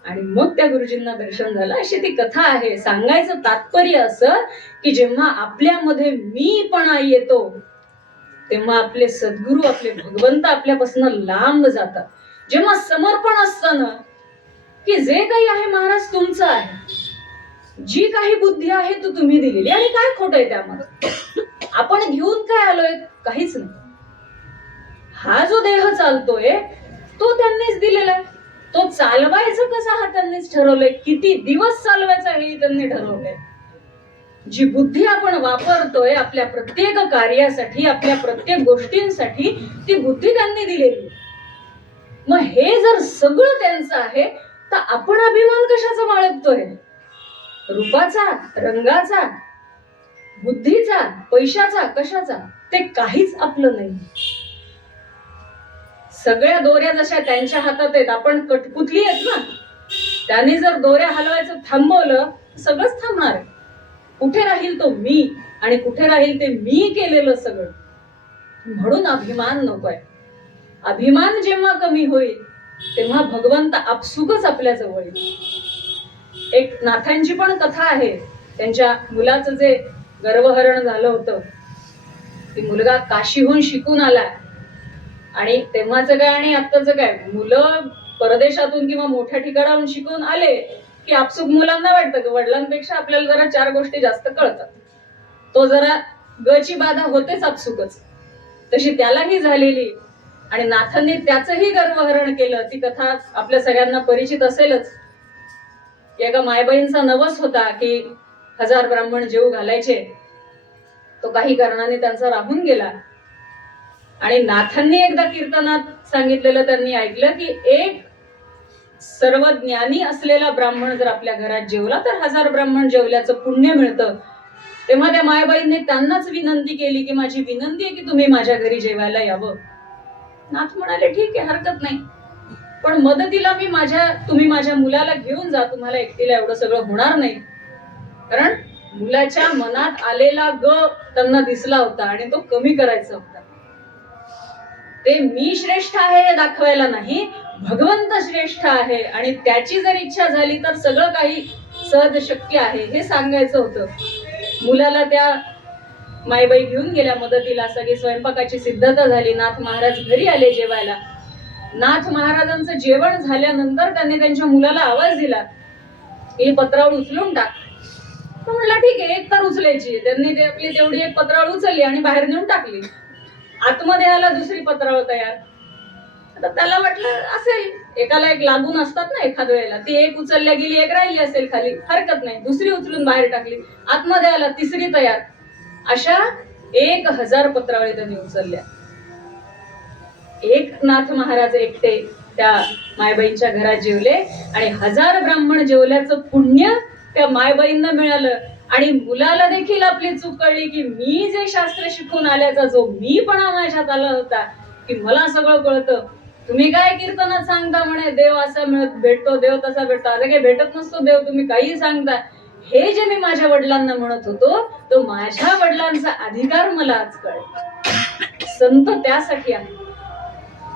आणि मग त्या गुरुजींना दर्शन झालं. अशी ती कथा आहे. सांगायचं तात्पर्य असं की जेव्हा आपल्यामध्ये मीपणा येतो तेव्हा आपले सद्गुरू, आपले भगवंत आपल्यापासून लांब जातात. जेव्हा समर्पण असतं ना की जे काही आहे महाराज तुमचं आहे, जी काही बुद्धी आहे ती तुम्ही दिलेली, आणि काय खोट आहे त्यामध्ये? आपण घेऊन काय आलोय? काहीच नाही. हा जो देह चालतोय तो त्यांनीच दिलेला आहे. तो चालवायचं कसा हा त्यांनीच ठरवलंय, किती दिवस चालवायचा हे त्यांनी ठरवलंय. जी बुद्धी आपण वापरतोय आपल्या प्रत्येक कार्यासाठी, आपल्या प्रत्येक गोष्टींसाठी, ती बुद्धी त्यांनी दिलेली. मग हे जर सगळं त्यांचं आहे तर आपण अभिमान कशाचा बाळगतोय? रूपाचा, रंगाचा, बुद्धीचा, पैशाचा, कशाचा? ते काहीच आपलं नाही. सगळ्या दोऱ्या जशा त्यांच्या हातात आहेत, आपण कठपुतली आहेत ना, त्यांनी जर दोऱ्या हलवायचं थांबवलं सगळंच थांबणार आहे. कुठे राहील तो मी, आणि कुठे राहील ते मी केलेलं सगळं? म्हणून अभिमान नकोय. अभिमान जेव्हा कमी होईल तेव्हा भगवंत आपसुकच आपल्या जवळ येईल. एक नाथांची पण कथा आहे. त्यांच्या मुलाचं जे गर्भहरण झालं होतं, ती मुलगा काशीहून शिकून आला, आणि तेव्हाचं काय आणि आत्ताचं काय, मुलं परदेशातून किंवा मोठ्या ठिकाणाहून शिकून आले की आपसुक मुलांना वाटतं की वडिलांपेक्षा आपल्याला जरा 4 गोष्टी जास्त कळतात. तो जरा गची बाधा होतेच आपसुकच, तशी त्यालाही झालेली. आणि नाथांनी त्याचंही गर्वहरण केलं. ती कथा आपल्या सगळ्यांना परिचित असेलच. एका मायबाईंचा नवस होता की 1000 ब्राह्मण जेवू घालायचे. तो काही कारणाने त्यांचा राहून गेला. आणि नाथांनी एकदा कीर्तनात सांगितलेलं त्यांनी ऐकलं की एक सर्व ज्ञानी असलेला ब्राह्मण जर आपल्या घरात जेवला तर 1000 ब्राह्मण जेवल्याचं पुण्य मिळतं. तेव्हा त्या मायबाईंनी त्यांनाच विनंती केली की माझी विनंती आहे की तुम्ही माझ्या घरी जेवायला यावं. नाथ म्हणाले ठीक आहे, हरकत नाही, पण मदतीला तुम्ही माझ्या मुलाला घेऊन जा. तुम्हाला एकटीला एवढं सगळं होणार नाही. कारण मुलाच्या मनात आलेला त्यांना दिसला होता आणि तो कमी करायचा होता. ते मी श्रेष्ठ आहे हे दाखवायला नाही, भगवंत श्रेष्ठ आहे आणि त्याची जर इच्छा झाली तर सगळं काही सहज शक्य आहे हे सांगायचं होतं. मुलाला त्या मायबाई घेऊन गेल्या मदतीला. सगळी स्वयंपाकाची सिद्धता झाली. नाथ महाराज घरी आले जेवायला. नाथ महाराजांचं जेवण झाल्यानंतर त्यांनी त्यांच्या मुलाला आवाज दिला की पत्रावळ उचलून टाक. तो म्हणला ठीक आहे, एक तर उचलायची. त्यांनी ते आपली तेवढी एक पत्रावळ उचलली आणि बाहेर नेऊन टाकली. आतमध्ये आला दुसरी पत्रावळ तयार. आता त्याला वाटलं असेल, एकाला एक लागून असतात ना एखाद वेळेला, ती एक उचलल्या गेली, एक राहिली असेल खाली, हरकत नाही. दुसरी उचलून बाहेर टाकली. आतमध्ये आला, तिसरी तयार. अशा 1000 पत्रावळी त्यांनी उचलल्या. एक नाथ महाराज एकटे त्या मायबाईंच्या घरात जेवले आणि 1000 ब्राह्मण जेवल्याचं पुण्य त्या मायबाईंना मिळालं. आणि मुलाला देखील आपली चूक कळली की मी जे शास्त्र शिकून आल्याचा जो मीपणा माझ्यात आला होता की मला सगळं कळतं. तुम्ही काय कीर्तनात सांगता म्हणे देव असा भेटतो, देव तसा भेटतो. आता काही भेटत नसतो देव, तुम्ही काही सांगता. हे जे मी माझ्या वडिलांना म्हणत होतो तो माझ्या वडिलांचा अधिकार मला आज कळला. संत त्यासाठी आहे.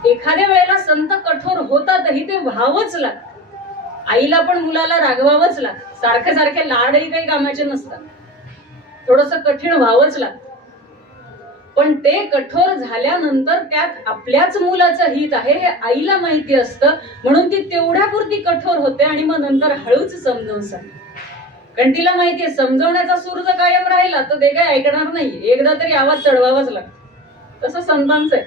एखाद्या वेळेला संत कठोर होतातही ते व्हावंच लागतं. आईला पण मुलाला रागवावंच लागतं. सारखे सारखे लाडही काही कामाचे नसतात. थोडस कठीण व्हावंच लागतं. पण ते कठोर झाल्यानंतर त्यात आपल्याच मुलाचं हित आहे हे आईला माहिती असतं. म्हणून ती तेवढ्यापुरती कठोर होते आणि मग नंतर हळूच समजावून सांगते. कारण तिला माहितीये समजवण्याचा सूर जर कायम राहिला तर ते काही ऐकणार नाही. एकदा तरी आवाज चढवावाच लागतो. तसं संतांचं आहे.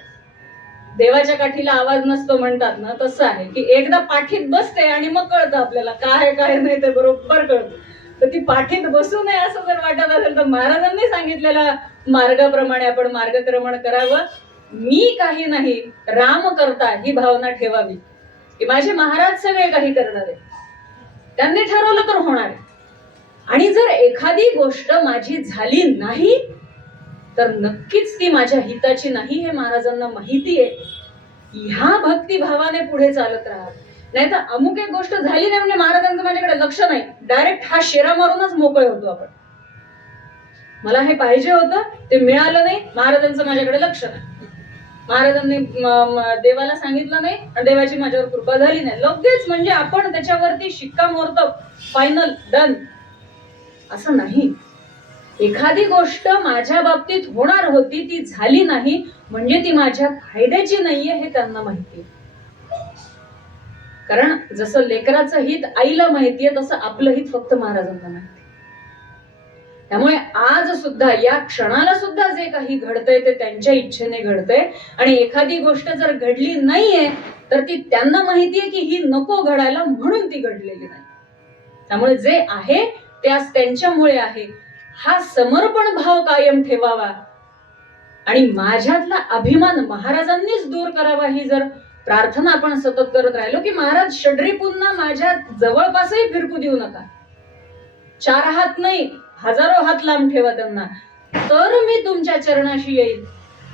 देवाच्या काठीला आवाज नसतो म्हणतात ना, तसं आहे की एकदा पाठीत बसते आणि मग कळतं आपल्याला काय काय नाही ते बरोबर कळतं. तर ती पाठीत बसू नये असं जर वाटत असेल तर महाराजांनी सांगितलेल्या मार्गाप्रमाणे आपण मार्गक्रमण करावं. मी काही नाही, राम करता ही भावना ठेवावी की माझे महाराज सगळे काही करणार आहे. त्यांनी ठरवलं तर होणार आहे. आणि जर एखादी गोष्ट माझी झाली नाही तर नक्कीच ती माझ्या हिताची नाही हे महाराजांना माहिती आहे. ह्या भक्तिभावाने पुढे चालत राहा. नाही तर अमुक एक गोष्ट झाली नाही म्हणजे महाराजांचं माझ्याकडे लक्ष नाही, डायरेक्ट हा शेरा मारूनच मोकळे होतो आपण. मला हे पाहिजे होतं, ते मिळालं नाही, महाराजांचं माझ्याकडे लक्ष नाही, महाराजांनी देवाला सांगितलं नाही आणि देवाची माझ्यावर कृपा झाली नाही, लगेच म्हणजे आपण त्याच्यावरती शिक्कामोर्तब, फायनल, डन असं नाही. एखादी गोष्ट माझ्या बाबतीत होणार होती, ती झाली नाही म्हणजे ती माझ्या फायद्याची नाहीये हे त्यांना माहिती. कारण जसं लेकराचं हित आईला माहितीये तसं आपलं हित फक्त महाराजांना माहिती. त्यामुळे आज सुद्धा या क्षणाला सुद्धा जे काही घडतंय ते त्यांच्या इच्छेने घडतंय. आणि एखादी गोष्ट जर घडली नाहीये तर ती त्यांना माहितीये की ही नको घडायला म्हणून ती घडलेली नाही. त्यामुळे जे आहे ते आज त्यांच्यामुळे आहे हा समर्पण भाव कायम ठेवावा. आणि माझ्यातला अभिमान महाराजांनीच दूर करावा ही जर प्रार्थना आपण सतत करत राहिलो की महाराज षड्री पुन्हा माझ्या जवळपासही फिरकू देऊ नका. 4 हात नाही, हजारो हात लांब ठेवा त्यांना, तर मी तुमच्या चरणाशी येईल.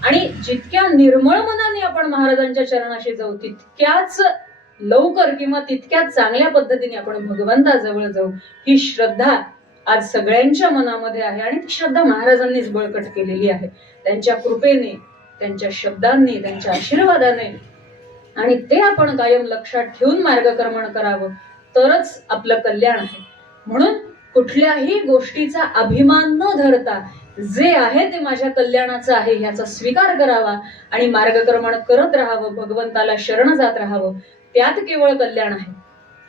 आणि जितक्या निर्मळ मनाने आपण महाराजांच्या चरणाशी जाऊ तितक्याच लवकर किंवा तितक्याच चांगल्या पद्धतीने आपण भगवंताजवळ जाऊ. ही श्रद्धा आज सगळ्यांच्या मनामध्ये आहे आणि ती श्रद्धा महाराजांनीच बळकट केलेली आहे. त्यांच्या कृपेने, त्यांच्या शब्दांनी, त्यांच्या आशीर्वादाने. आणि ते आपण कायम लक्षात ठेवून मार्गक्रमण करावं तरच आपलं कल्याण आहे. म्हणून कुठल्याही गोष्टीचा अभिमान न धरता जे आहे ते माझ्या कल्याणाचं आहे ह्याचा स्वीकार करावा आणि मार्गक्रमण करत राहावं, भगवंताला शरण जात राहावं. त्यात केवळ कल्याण आहे.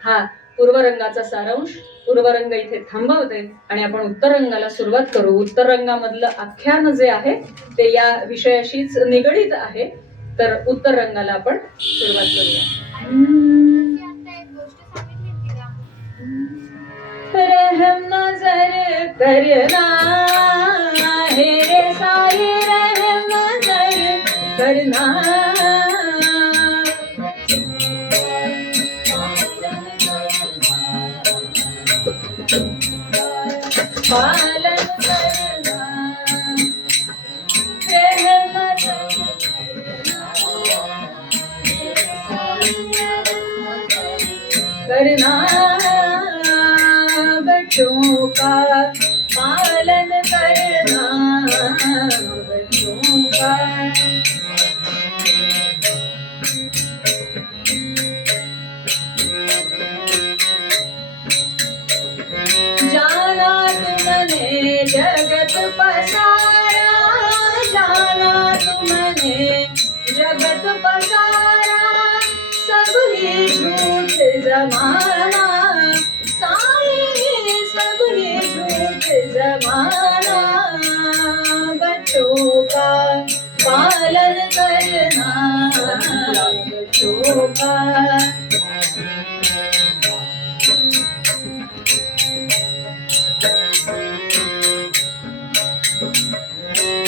हा पूर्व रंगाचा सारांश पूर्व रंग इथे थांबवते आणि आपण उत्तर रंगाला सुरुवात करू. उत्तर रंगामधलं आख्यान जे आहे ते या विषयाशीच निगडीत आहे. तर उत्तर रंगाला आपण सुरुवात करूया. रहम नजर करना है रे साई, रहम नजर करना. पालन करना, रहम नजर करना. बच्चों का पालन करना, बच्चों का. जाना तुमने जगत पसारा, जाना तुमने जगत पसारा, सब ही झूठ जमाना साई, सब ही झूठ जमाना. बच्चों का पालन करना, बच्चों का.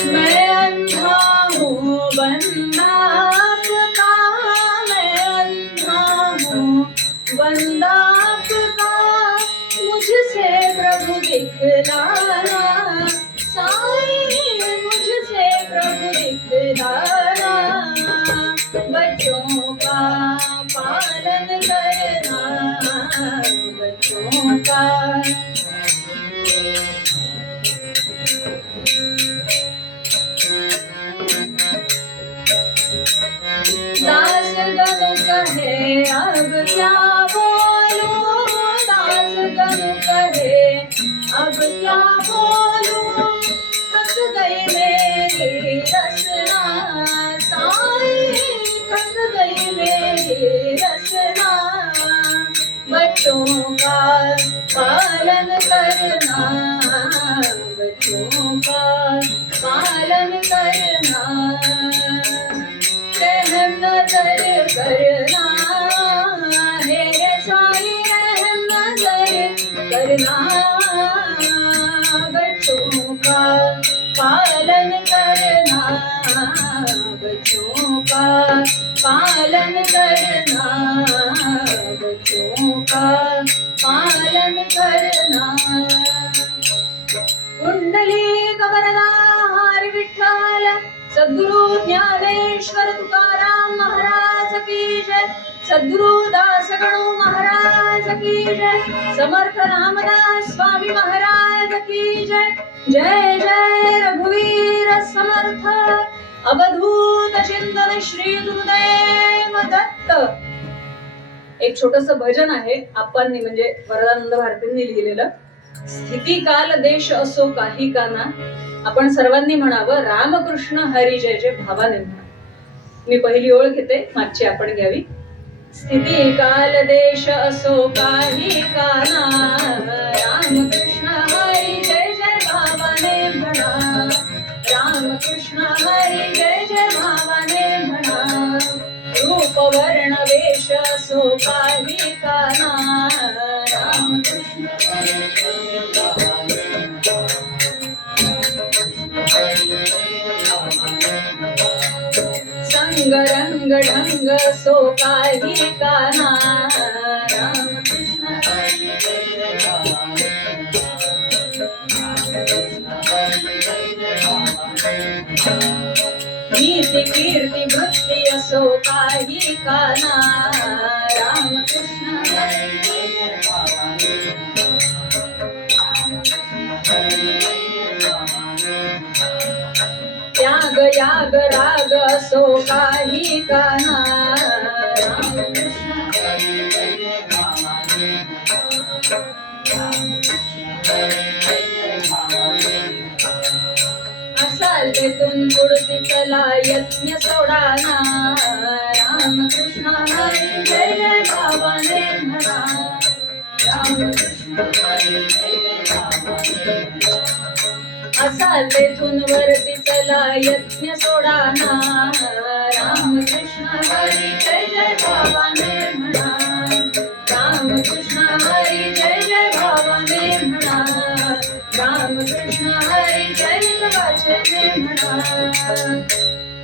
मैं अंधा हूँ बंदा आपका, मैं अंधा हूँ बंदा आपका, मुझसे प्रभु दिखलाना साई, मुझसे प्रभु दिखलाना. बच्चों का पालन करना, बच्चों का. दास गनु कहे अब क्या बोलूं, दास गनु कहे अब क्या बोलूं, थक गई मेरी रसना साई, थक गई मेरी रसना. बच्चों का पालन करना, बच्चों का पालन करना. रहम नजर करना है रे साई, रहम नजर करना. बच्चों का पालन करना, बच्चों का पालन करना, बच्चों का पालन करना. कुंडली कवरदा हरी विठ्ठल सद्गुरु ज्ञानेश्वर तुकाराम महाराज की जय. सद्गुरु दास गणू महाराज की जय. समर्थ रामदास स्वामी महाराज की जय. जय जय रघुवीर समर्थ. अवधूत चिंतन श्री गुरुदेव दत्त. एक छोटस भजन आहे आप्पांनी म्हणजे वरदानंद भारतींनी लिहिलेलं. स्थिती काल देश असो काही काना, आपण सर्वांनी म्हणावं रामकृष्ण हरी जय जय भावाने म्हणा. मी पहिली ओळ घेते, मागची आपण घ्यावी. स्थिती काल देश असो काही काना, रामकृष्ण हरी जय जय भावाने म्हणा, रामकृष्ण हरी जय जय भावाने म्हणा. रूप वर्ण वेश असो काही काना, रामकृष्ण हरी जय भावाने म्हणा. संग रंग ढंग सो काही काना, रामकृष्ण हरी जय भावाने म्हणा. नीति कीर्ती भक्ती असो काही काना, रामकृष्ण हरी जय भावाने म्हणा. त्याग याग राग असो काही काना, रामकृष्ण हरी जय भावाने असाल तेथून पुढती चला यज्ञ सोडाना, रामकृष्ण हरी जय जय भावाने म्हणा. राम कृष्ण हरी जय जय बाबाने म्हणा असा तेथून वरती चला यज्ञ सोडाना राम कृष्ण हरी जय जय बाबाने म्हणा राम कृष्ण हरी जय जय बाबाने म्हणा राम कृष्ण हरी जय वाचने म्हणा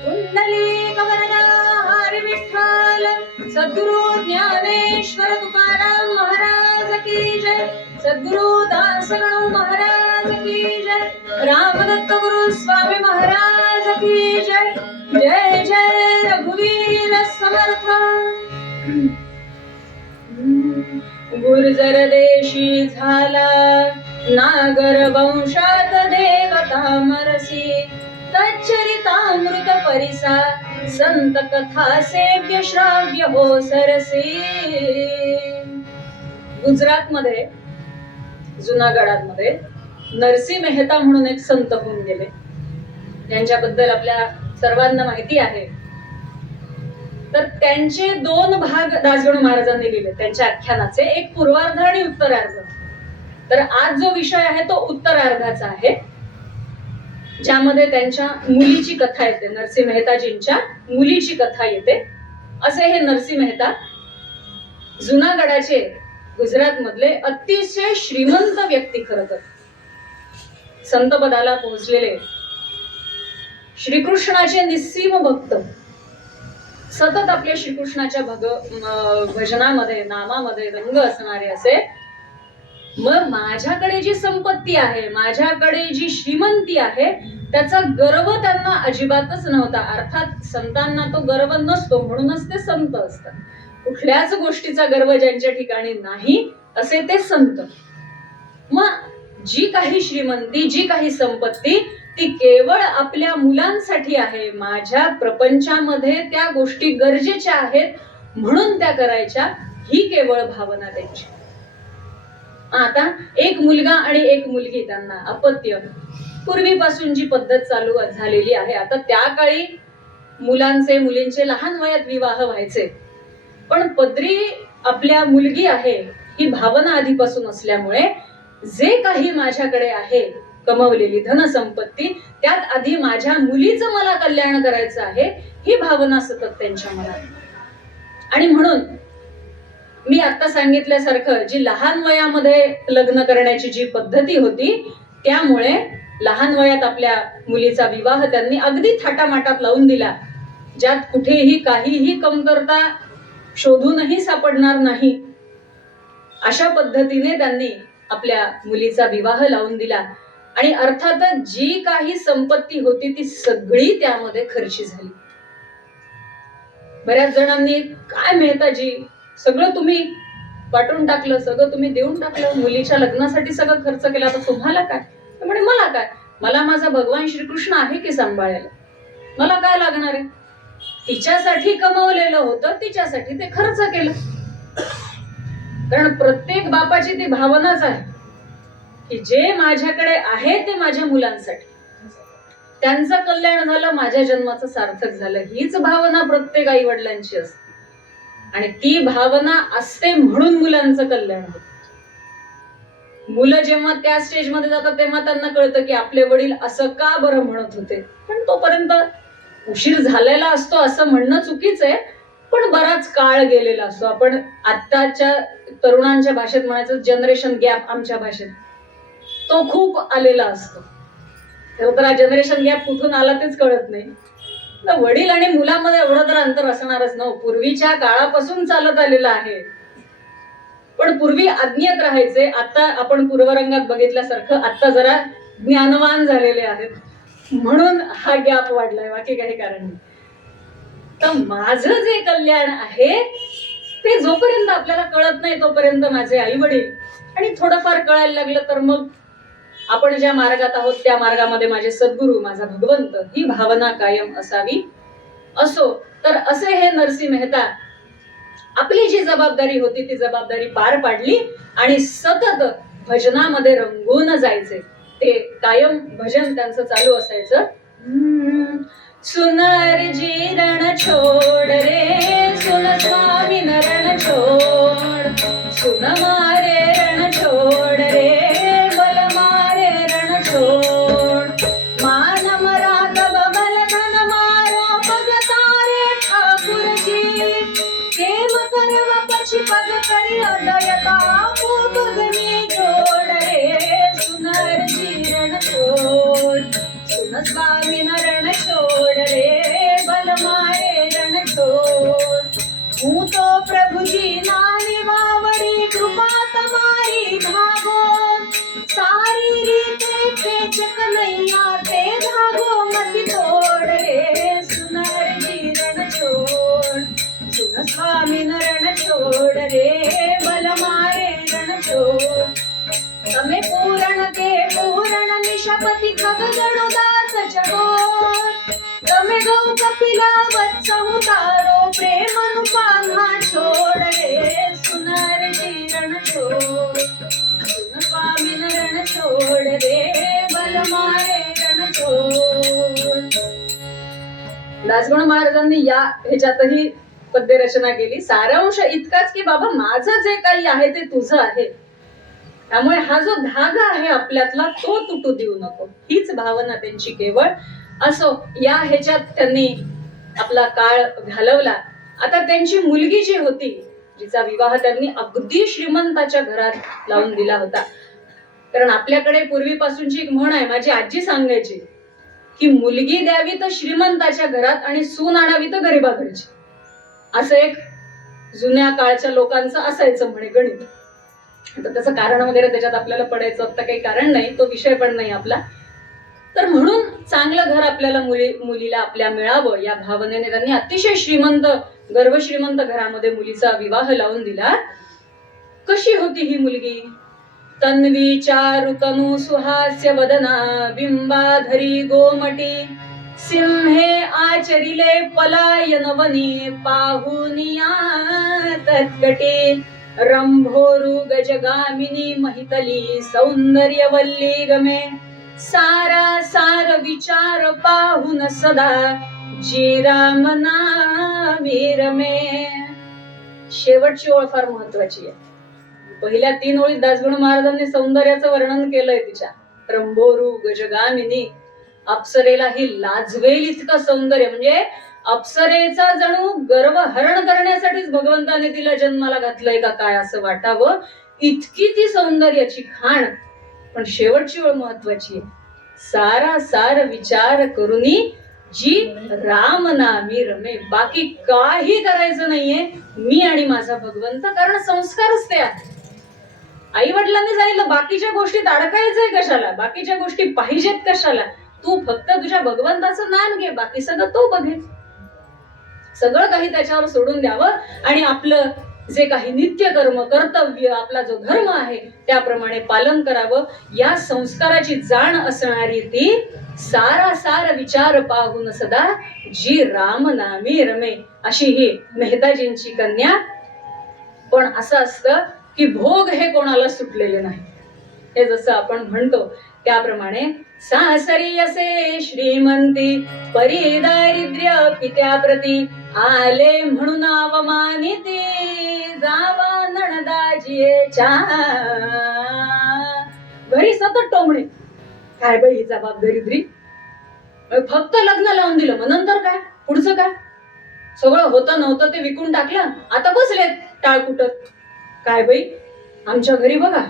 कुंडली कवरदा हरी विठ्ठल सद्गुरु ज्ञानेश्वर तुकाराम महाराज की जय सद्गुरु दासगणू महाराज की जय रामदत्त गुरु स्वामी महाराज की जय जय जय रघुवीर समर्थ गुर्जर देशी झाला नागर वंशात देवता मरसी तच्चरितामृत परिसा संत कथा सेव्य श्राव्य हो सरसी गुजरात मध्ये जुनागडामध्ये नरसी मेहता म्हणून एक संत होऊन गेले त्यांच्याबद्दल आपल्या सर्वांना माहिती आहे तर त्यांचे दोन भाग दासगणू महाराजांनी लिहिले त्यांच्या आख्यानाचे एक पूर्वार्ध आणि उत्तरार्ध तर आज जो विषय आहे तो उत्तरार्धाचा आहे ज्यामध्ये त्यांच्या मुलीची कथा येते नरसी मेहताजींच्या मुलीची कथा येते असे हे नरसी मेहता जुनागडाचे गुजरात मधले अतिशय श्रीमंत व्यक्ती खरं तर संत पदाला पोहोचलेले श्रीकृष्णाचे निस्सीम भक्त सतत आपल्या श्रीकृष्णाच्या भजनामध्ये नामामध्ये रंग असणारे असे मग माझ्याकडे जी संपत्ती आहे माझ्याकडे जी श्रीमंती आहे त्याचा गर्व त्यांना अजिबातच नव्हता अर्थात संतांना तो गर्व नसतो म्हणूनच ते संत असतात कुठल्याच गोष्टीचा गर्व ज्यांच्या ठिकाणी नाही असे ते संत मग जी काही श्रीमंती जी काही संपत्ती ती केवळ आपल्या मुलांसाठी आहे माझ्या प्रपंचामध्ये त्या गोष्टी गरजेच्या आहेत म्हणून त्या करायच्या ही केवळ भावना त्यांची आता एक मुलगा आणि एक मुलगी त्यांना अपत्य पूर्वीपासून जी पद्धत चालू झालेली आहे आता त्या काळी मुलांचे मुलींचे लहान वयात विवाह व्हायचे पण पदरी आपल्या मुलगी आहे ही भावना आधीपासून असल्यामुळे जे काही माझ्याकडे आहे कमवलेली धनसंपत्ती त्यात आधी माझ्या मुलीचं मला कल्याण करायचं आहे ही भावना सतत त्यांच्या मनात आणि म्हणून मी आता सांगितल्यासारखं जी लहान वयामध्ये लग्न करण्याची जी पद्धती होती त्यामुळे लहान वयात आपल्या मुलीचा विवाह त्यांनी अगदी थाटामाटात लावून दिला ज्यात कुठेही काहीही कमतरता शोधूनही सापडणार नाही अशा पद्धतीने त्यांनी आपल्या मुलीचा विवाह लावून दिला आणि अर्थातच जी काही संपत्ती होती ती सगळी त्यामध्ये खर्ची झाली बऱ्याच जणांनी काय मेहताजी सगळं तुम्ही वाटून टाकलं सगळं तुम्ही देऊन टाकलं मुलीच्या लग्नासाठी सगळं खर्च केला तर तुम्हाला काय म्हणे मला काय मला माझा भगवान श्रीकृष्ण आहे की सांभाळायला मला काय लागणार आहे तिच्यासाठी कमवलेलं होतं तिच्यासाठी ते खर्च केलं कारण प्रत्येक बापाची ती भावनाच आहे की जे माझ्याकडे आहे ते माझ्या मुलांसाठी त्यांचं कल्याण झालं माझ्या जन्माचं सार्थक झालं हीच भावना प्रत्येक आई वडिलांची असते आणि ती भावना असते म्हणून मुलांचं कल्याण होत मुलं जेव्हा त्या स्टेजमध्ये जातात तेव्हा त्यांना कळतं की आपले वडील असं का बरं म्हणत होते पण तोपर्यंत उशीर झालेला असतो असं म्हणणं चुकीचं आहे पण बराच काळ गेलेला असतो आपण आत्ताच्या तरुणांच्या भाषेत म्हणायचं जनरेशन गॅप आमच्या भाषेत तो खूप आलेला असतो तर हा जनरेशन गॅप कुठून आला तेच कळत नाही वडील आणि मुलामध्ये एवढं तर अंतर असणारच ना पूर्वीच्या काळापासून चालत आलेलं आहे पण पूर्वी अज्ञात राहायचे आता आपण पूर्वरंगात बघितल्यासारखं आता जरा ज्ञानवान झालेले आहेत म्हणून हा गॅप वाढलाय बाकी काही कारण नाही तर माझं जे कल्याण आहे ते जोपर्यंत आपल्याला कळत नाही तोपर्यंत माझे आई वडील आणि थोडंफार कळायला लागलं तर मग आपण ज्या मार्गात आहोत त्या मार्गामध्ये माझे सद्गुरू माझा भगवंत ही भावना कायम असावी असो तर असे हे नरसी मेहता आपली जी जबाबदारी होती ती जबाबदारी पार पाडली आणि सतत भजनामध्ये रंगून जायचे ते कायम भजन त्यांचं चालू असायचं सुनार जी रण छोड रे सुन स्वामी रण छोड सुन मारे स्वामी रण छोड़ रे बल मारे रण छोड़ हूँ तो प्रभु जी नानी वावड़ी कृपा तुम्हारी धागो सारी रीते खेच कन्हैया ते धागो मत तोड़ रे सुनर जी रण छोड़ सुन स्वामी रण छोड़ रे बल मारे रण छोड़ તમે પૂરણ કે પૂરણ નિશપતિ ખગગણો દાસ જગો તમે ગૌ કપિલા વત્સહુ તારો પ્રેમ અનુપાના છોડ રે સુનર જીરણ છોડ સુન સ્વામી રણ છોડ રે બલ મારે રણ છોડ दासगण महाराजांनी या ह्याच्यातही पद्य रचना केली. सारांश इतकाच की बाबा माझं जे काही आहे ते तुझं आहे, त्यामुळे हा जो धागा आहे आपल्यातला तो तुटू देऊ नको, हीच भावना त्यांची केवळ. असो, या ह्याच्यात त्यांनी आपला काळ घालवला. आता त्यांची मुलगी जी होती, जिचा विवाह त्यांनी अगदी श्रीमंताच्या घरात लावून दिला होता. कारण आपल्याकडे पूर्वीपासूनची एक म्हण आहे, माझी आजी सांगायची की मुलगी द्यावी तर श्रीमंताच्या घरात आणि सून आणावी तर गरीबा घरची. असं एक जुन्या काळच्या लोकांचं असायचं म्हणे गणित. आता त्याचं कारण वगैरे त्याच्यात आपल्याला पडायचं आता काही कारण नाही, तो विषय पण नाही आपला. तर म्हणून चांगलं घर आपल्याला मुलीला आपल्या मिळावं या भावनेने त्यांनी अतिशय श्रीमंत, गर्भश्रीमंत घरामध्ये मुलीचा विवाह लावून दिला. कशी होती ही मुलगी? तन्वी चारु तनु सुहास्य वदना बिंबाधरी गोमटी सिंहे आचरिले पलायन वनी पाहुनिया तत्कटी रंभोरु गजगामिनी महितली सौंदर्यवल्ली गमे सारा सार विचार पाहुन सदा जीरामना वीरमे. शेवटची ओळ फार महत्वाची आहे. पहिल्या 3 ओळीत दासगण महाराजांनी सौंदर्याचं वर्णन केलंय तिच्या. रंभोरु गजगामिनी, अप्सरेलाही लाजवेल इतकं सौंदर्य, म्हणजे अप्सरेचा जणू गर्व हरण करण्यासाठीच भगवंताने तिला जन्माला घातलंय का काय असं वाटावं, इतकी ती सौंदर्याची खाण. पण शेवटची ओळ महत्वाची आहे. सारा सार विचार करुनी जी राम नामी रमे. बाकी काही करायचं नाहीये, मी आणि माझा भगवंत, कारण संस्कारच ते आहे. आई वडिलांनी सांगितलं बाकीच्या गोष्टीत अडकायचंय कशाला, बाकीच्या गोष्टी पाहिजेत कशाला, तू फक्त तुझ्या भगवंताचं नाम घे, बाकी सगळं तो बघेल. सगळं काही त्याच्यावर सोडून द्यावं आणि आपलं जे काही नित्य कर्म, कर्तव्य, आपला जो धर्म आहे त्याप्रमाणे पालन करावं. या संस्काराची जाण असणारी ती सारा सार विचार पाहून सदा जी राम नामी रमे, अशी ही मेहताजींची कन्या. पण असं असतं की भोग हे कोणाला सुटलेले नाही. हे जसं आपण म्हणतो त्याप्रमाणे सासरी असे श्रीमंती परी दारिद्र्य पित्याप्रती आले म्हणून अवमानिती जावा नणदाजीच्या घरी सतत टोमणे. काय बाई ही जबाबदारी, फक्त लग्न लावून दिलं मग नंतर काय, पुढचं काय, सगळं होतं नव्हतं ते विकून टाकलं, आता बसलेत टाळ कुटत. काय बाई आमच्या घरी बघा,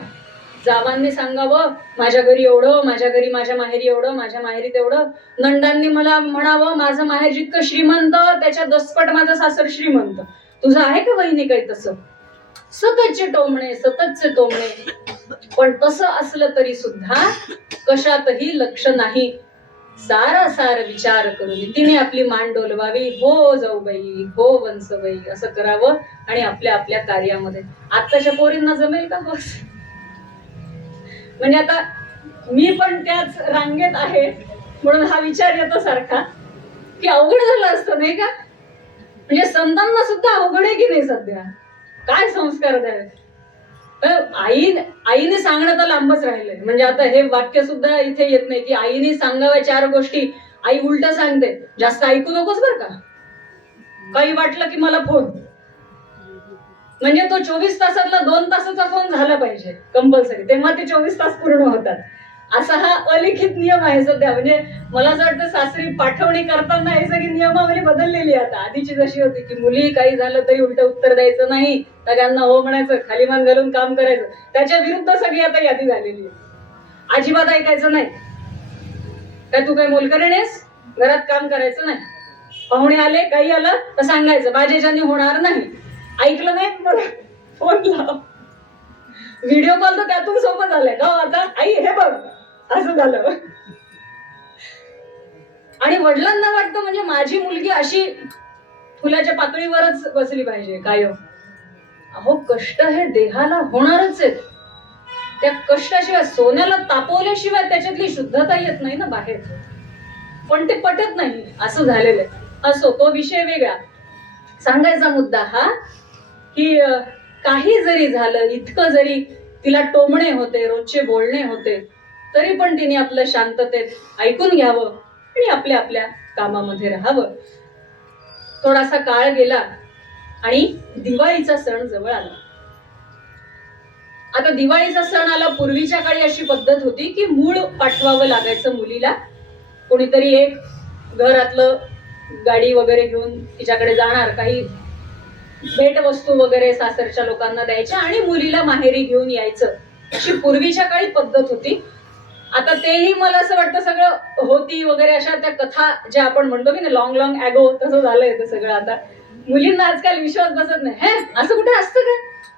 जावांनी सांगावं माझ्या घरी एवढं, माझ्या घरी माझ्या माहेरी एवढं, माझ्या माहेरी तेवढं. नंदांनी मला म्हणावं माझं माहेर जितकं श्रीमंत त्याच्या दसपट माझं सासर श्रीमंत. तुझं आहे का वहिनी काही तसं? सततचे टोमणे, सततचे टोमणे. पण तसं असलं तरी सुद्धा कशातही लक्ष नाही. सारा सार विचार करून तिने आपली मान डोलवावी. हो जाऊबाई, हो वंसबाई, असं करावं आणि आपल्या आपल्या कार्यामध्ये. आत्ताच्या पोरींना जमेल का? बस म्हणजे आता मी पण त्याच रांगेत आहे म्हणून हा विचार येतो सारखा की अवघड झालं असतं नाही का. म्हणजे संतांना सुद्धा अवघड आहे की नाही सध्या, काय संस्कार द्यावे. आईने सांगणं तर लांबच राहिलंय. म्हणजे आता हे वाक्य सुद्धा इथे येत नाही की आईने सांगाव्या 4 गोष्टी, आई उलट सांगते, जास्त ऐकू नकोस बर का, काही वाटलं की मला फोन. म्हणजे तो 24 तासातला 2 तासाचा फोन झाला पाहिजे कंपल्सरी, तेव्हा ते 24 तास पूर्ण होतात. असा हा अलिखित नियम आहे सध्या. म्हणजे मला असं वाटतं सासरी पाठवणी करताना हे सगळी नियमावली बदललेली आता. आधीची जशी होती की मुली काही झालं तरी उलट उत्तर द्यायचं नाही, सगळ्यांना हो म्हणायचं, खाली मान घालून काम करायचं. त्याच्या विरुद्ध सगळी आता यादी झालेली आहे. अजिबात ऐकायचं नाही. काय तू काय मोलकरणेस? घरात काम करायचं नाही, पाहुणे आले काही आलं तर सांगायचं बाजेच्यानी होणार नाही. ऐकलं नाही बरं, फोन लाव. व्हिडिओ कॉल तर त्यातून सोपं झालंय का आता, आई हे बघ असं झालं. आणि वडिलांना वाटतं म्हणजे माझी मुलगी अशी फुलाच्या पाकळीवरच बसली पाहिजे कायम. अहो कष्ट हे देहाला होणारच आहेत, त्या कष्टाशिवाय सोन्याला तापवल्याशिवाय त्याच्यातली शुद्धता येत नाही ना बाहेर. पण ते पटत नाही असं झालेलं आहे. असो, तो विषय वेगळा. सांगायचा मुद्दा हा की काही जरी झालं, इतकं जरी तिला टोमणे होते, रोजचे बोलणे होते, तरी पण तिने आपलं शांततेत ऐकून घ्यावं आणि आपल्या आपल्या कामामध्ये राहावं. थोडासा काळ गेला आणि दिवाळीचा सण जवळ आला. आता दिवाळीचा सण आला, पूर्वीच्या काळी अशी पद्धत होती की मूळ पाठवावं लागायचं मुलीला. कोणीतरी एक घरातलं गाडी वगैरे घेऊन तिच्याकडे जाणार, काही भेट वस्तू वगैरे सासरच्या लोकांना द्यायच्या आणि मुलीला माहेरी घेऊन यायचं, अशी पूर्वीच्या काळी पद्धत होती. आता तेही मला असं वाटतं सगळं होती वगैरे अशा त्या कथा ज्या आपण म्हणतो की नाही, लॉंग लॉंग ॲगो, तसं झालंय ते सगळं. आता मुलींना आजकाल विश्वास बसत नाही. हे असं कुठे असतं का,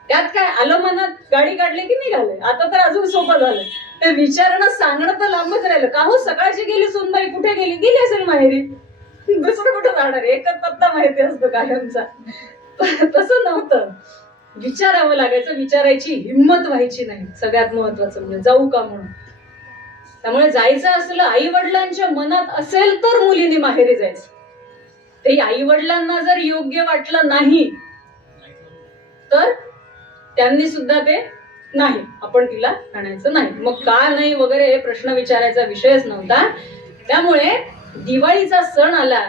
त्यात काय आलं मनात, गाडी काढली की निघाले. आता तर अजून सोपं झालंय, ते विचारणं सांगणं तर लांबच राहिलं. का हो सकाळची गेली सुनबाई, कुठे गेली? गेली असेल माहेरी, दुसरं कुठं जाणार, एकच पत्ता माहिती असतो कायमचा. तसं नव्हतं, विचारावं लागायचं, विचारायची हिंमत व्हायची नाही, सगळ्यात महत्वाचं म्हणजे जाऊ का म्हणून. त्यामुळे जायचं असलं, आई वडिलांच्या मनात असेल तर मुलीने माहेरी जायचं. ते आई वडिलांना जर योग्य वाटलं नाही तर त्यांनी सुद्धा ते नाही, आपण तिला आणायचं नाही. मग का नाही वगैरे हे प्रश्न विचारायचा विषयच नव्हता. त्यामुळे दिवाळीचा सण आला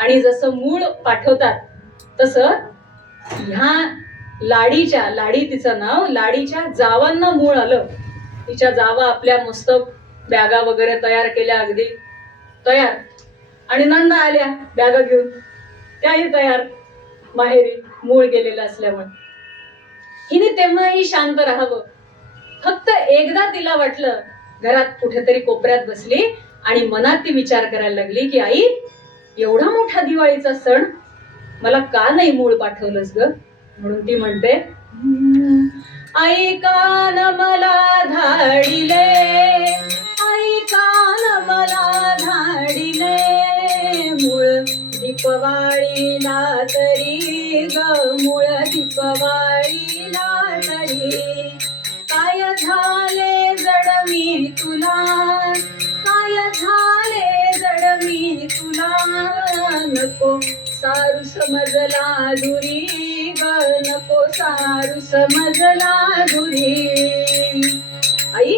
आणि जसं मूळ पाठवतात तसं ह्या लाडीच्या, लाडी तिचं नाव, लाडीच्या जावांना मूळ आलं. तिच्या जावा आपल्या मस्त बॅगा वगैरे तयार केल्या, अगदी तयार. आणि नंदा आल्या बॅगा घेऊन, त्याही तयार, माहेरी मूळ गेलेलं असल्यामुळे. हिने तेव्हाही शांत राहावं. फक्त एकदा तिला वाटलं, घरात कुठेतरी कोपऱ्यात बसली आणि मनात ती विचार करायला लागली की आई, एवढा मोठा दिवाळीचा सण मला का नाही मूळ पाठवलंस ग. म्हणून ती म्हणते, आई कान मला धाडिले, आई कान मला धाडिले, मूळ दीपवाळीला तरी ग, मूळ दीपवाळीला तरी. काय झाले जड मी तुला, काय झाले जड मी तुला, नको सारू समजला दुरी ग, नको सारू समजला दुरी. आई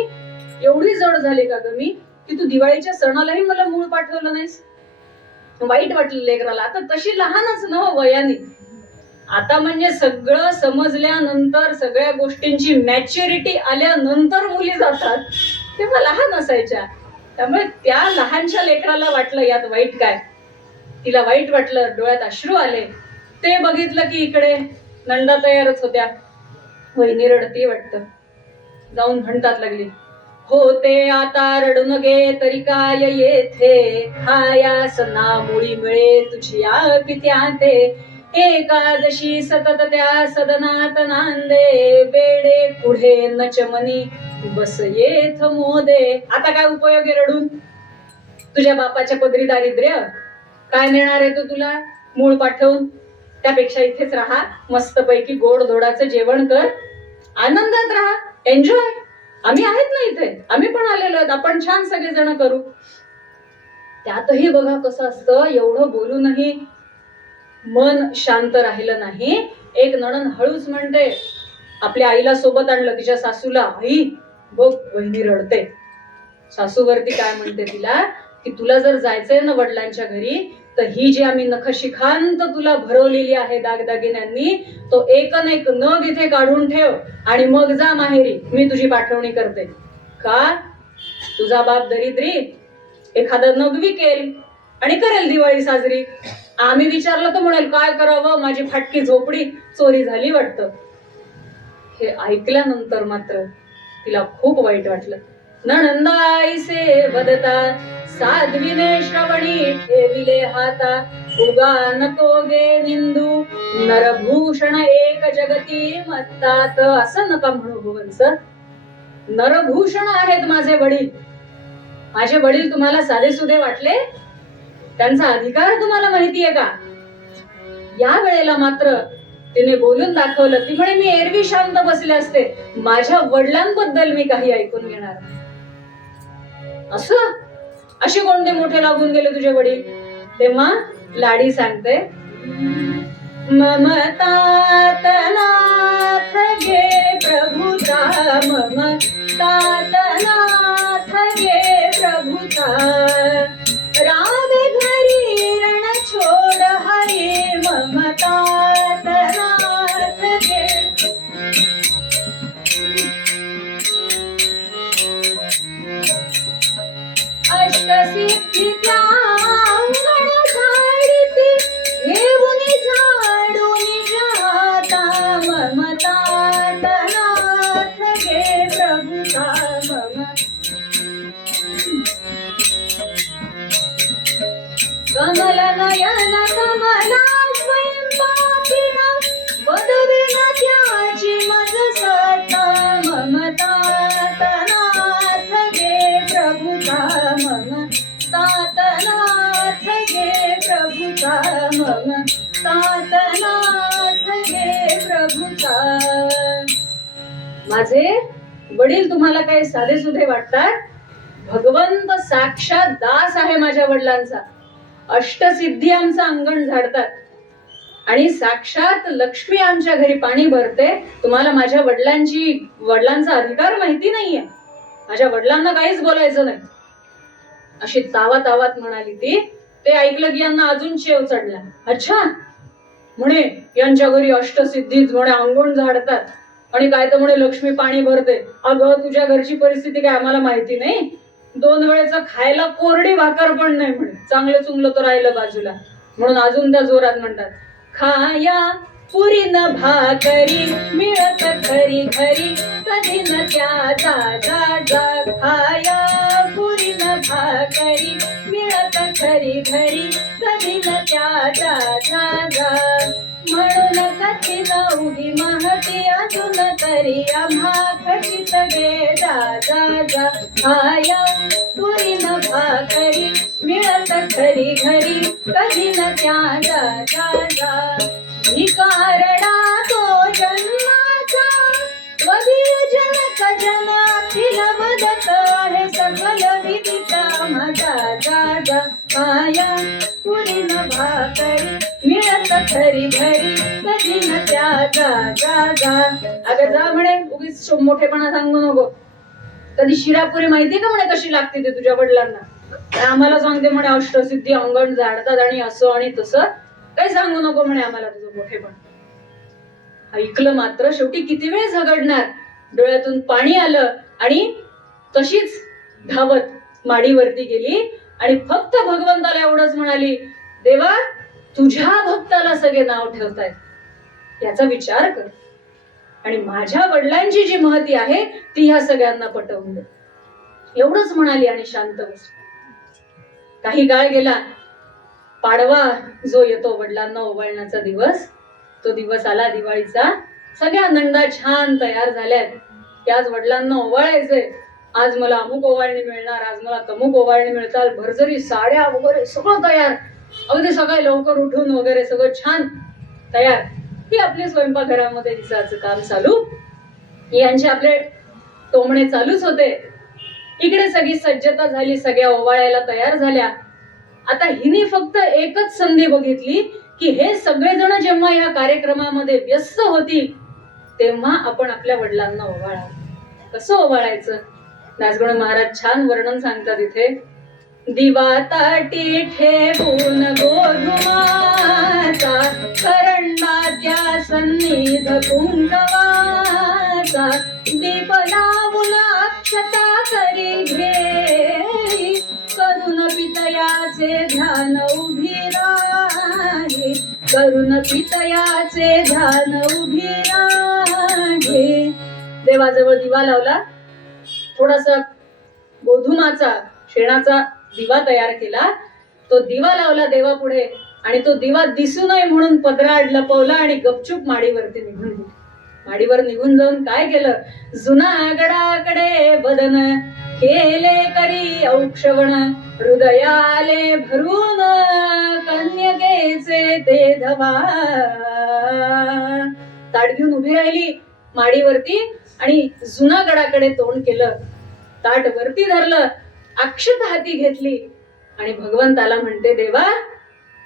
एवढी जड झाली का ग मी, की तू दिवाळीच्या सणालाही मला मूळ पाठवलं नाहीस. वाईट वाटलं लेकराला. आता तशी लहानच न वयाने, आता म्हणजे सगळं समजल्यानंतर, सगळ्या गोष्टींची मॅच्युरिटी आल्यानंतर मुली जातात, तेव्हा लहान असायच्या. त्यामुळे त्या लहानशा लेकराला वाटलं यात वाईट काय. तिला वाईट वाटलं, डोळ्यात अश्रू आले. ते बघितलं की इकडे नंदा तयारच होत्या. वहिनी रडती वाटतं. जाऊन म्हणतात लागली, होते आता रडून गे तरी काय येथे, खायास ना मुळी मिळे तुझी पित्या ते, एकादशी सतत त्या सदनात नांदे, वेडे पुढे नचमनी बस येथ मोदे. आता काय उपयोग आहे रडून, तुझ्या बापाच्या पदरी दारिद्र्य काय नेणार आहे तो तुला मूळ पाठवून. त्यापेक्षा इथेच राहा, मस्तपैकी गोड धोडाचं जेवण कर, आनंदात राहा, एन्जॉय. आम्ही आहेत ना इथे, आम्ही पण आलेलो आहेत, आपण छान सगळेजण करू. त्यातही बघा कसं असतं, एवढं बोलूनही मन शांत राहिलं नाही. एक नणंद हळूच म्हणते, आपल्या आईला सोबत आणलं, तिच्या सासूला, आई बघ वहिनी रडते. सासूवरती काय म्हणते तिला, की तुला जर जायचंय ना वडिलांच्या घरी, तर ही जी आम्ही नखशिखांत तुला भरवलेली आहे दागदागिन्यांनी, तो एक न एक नग इथे काढून ठेव आणि मग जा माहेरी, मी तुझी पाठवणी करते. का, तुझा बाप दरिद्री एखादा नग विकेल आणि करेल दिवाळी साजरी. आम्ही विचारलं तर म्हणेल काय करावं, माझी फाटकी झोपडी चोरी झाली वाटतं. हे ऐकल्यानंतर मात्र तिला खूप वाईट वाटलं. नणंदाईसे बदता साध्विने श्रवणी ठेविले हाता उगा नको गे निंदू नरभूषण एक जगती मत्तात. असं नका म्हणू भुवनस. नरभूषण आहेत माझे वडील. माझे वडील तुम्हाला साधेसुधे वाटले? त्यांचा अधिकार तुम्हाला माहितीये का? या वेळेला मात्र तिने बोलून दाखवलं. ती म्हणे मी एरवी शांत बसले असते, माझ्या वडिलांबद्दल मी काही ऐकून घेणार. असं असे कोणते मोठे लागून गेले तुझे वडील? तेव्हा लाडी सांगते, ममतात नाथ गे प्रभुता ममतात नाथ गे प्रभुता रावे घरी रण छोड हरी ममतात नाथ गे. अष्टसिद्धीच्या अंगण झाडीती घेऊन झाडून जाता ममतात नाथ गे प्रभुता मम. कमल नयन कमला स्वयंपाकिना वदविन त्याची मज सत्ता ममतात नाथ गे प्रभुता ममतात नाथ गे प्रभुता ममतात नाथ गे प्रभुता. माझे वडील तुम्हाला काही साधेसुधे वाटतात? भगवंत साक्षात दास आहे माझ्या वडिलांचा. अष्टसिद्धी आमचं अंगण झाडतात आणि साक्षात लक्ष्मी आमच्या घरी पाणी भरते. तुम्हाला माझ्या वडिलांचा अधिकार माहिती नाहीये? माझ्या वडिलांना काहीच बोलायचं नाही. अशी तावात म्हणाली ती. ते ऐकलं की यांना अजून शेव चढला. अच्छा म्हणे यांच्या घरी अष्टसिद्धीच म्हणे अंगण झाडतात आणि काय तर म्हणे लक्ष्मी पाणी भरते. अगं तुझ्या घरची परिस्थिती काय आम्हाला माहिती नाही? 2 वेळेचं खायला कोरडी भाकर पण नाही म्हणे. चांगलं चुंगलं तर राहिलं बाजूला. म्हणून अजून त्या जोरात म्हणतात, खाया पुरी न भाकरी मिळत खरी खरी कधी न त्या जा. खाया पुरी न भाकरी मिळत खरी खरी कधी न त्या जा. म्हणून कथी न उभी महती अजून तरी आम्हा खचित गे जा. खाया पुरी न भाकरी मिळत खरी खरी कधी न त्या जा. भिकारडा तो जन्माचा वधीर जनक जन अखिल वदत आहे सकल विदिता माझा जा. खाया पुरी न भाकरी मिळत खरी खरी कधी न त्या जा. अगं जा म्हणे उगीच मोठेपणा सांगू नको. कधी शिरापुरी माहिती का म्हणे कशी लागते ते तुझ्या वडिलांना? आम्हाला सांगते म्हणे अष्टसिद्धी अंगण झाडतात आणि असं आणि तसं. काही सांगू नको म्हणे आम्हाला तुझं मोठेपण. ऐकलं मात्र शेवटी किती वेळ झगडणार. डोळ्यातून पाणी आलं आणि तशीच धावत माडीवरती गेली आणि फक्त भगवंताला एवढंच म्हणाली, देवा तुझ्या भक्ताला सगळे नाव ठेवतायत याचा विचार कर आणि माझ्या वडिलांची जी महती आहे ती ह्या सगळ्यांना पटवून दे. एवढंच म्हणाली आणि शांत बसली. काही काळ गेला. पाडवा जो येतो वडिलांना ओवाळण्याचा दिवस, तो दिवस आला दिवाळीचा. सगळ्या नंदा छान तयार झाल्यात की आज वडिलांना ओवाळायचंय. आज मला अमुक ओवाळणी मिळणार, आज मला तमुक ओवाळणी मिळतात. भरजरी साड्या वगैरे सगळं तयार. अगदी सकाळी लवकर उठून वगैरे सगळं छान तयार. ही आपली स्वयंपाकघरामध्ये हिसाचं काम चालू. यांचे आपले टोमणे चालूच होते. इकडे सगळी सज्जता झाली, सगळ्या ओवाळायला तयार झाल्या. आता हिने फक्त एकच संधी बघितली की हे सगळेजण जेव्हा या कार्यक्रमामध्ये व्यस्त होतील तेव्हा आपण आपल्या वडिलांना ओवाळावं. कसं ओवाळायचं? दासगण महाराज छान वर्णन सांगतात इथे. दिवा ताटी ठेवून गोधुमाचा करंडा त्या सन्निध कुंकवाचा दीप लावून अक्षता करी घे करुण पितयाचे ध्यान उभी राहे करुण पितयाचे ध्यान उभी राहे. देवाजवळ दिवा लावला. थोडासा गोधुमाचा शेणाचा दिवा तयार केला, तो दिवा लावला देवापुढे आणि तो दिवा दिसू नये म्हणून पदराड लपवला आणि गपचूप माडीवरती निघून गेली. माडीवर निघून जाऊन काय केलं, जुनागडाकडे बदन केले करी औक्षवण, हृदयाले भरून कन्यकेचे ते धवा. ताट घेऊन उभी राहिली माडीवरती आणि जुनागडाकडे तोंड केलं, ताट वरती धरलं, अक्षत हाती घेतली आणि भगवंताला म्हणते, देवा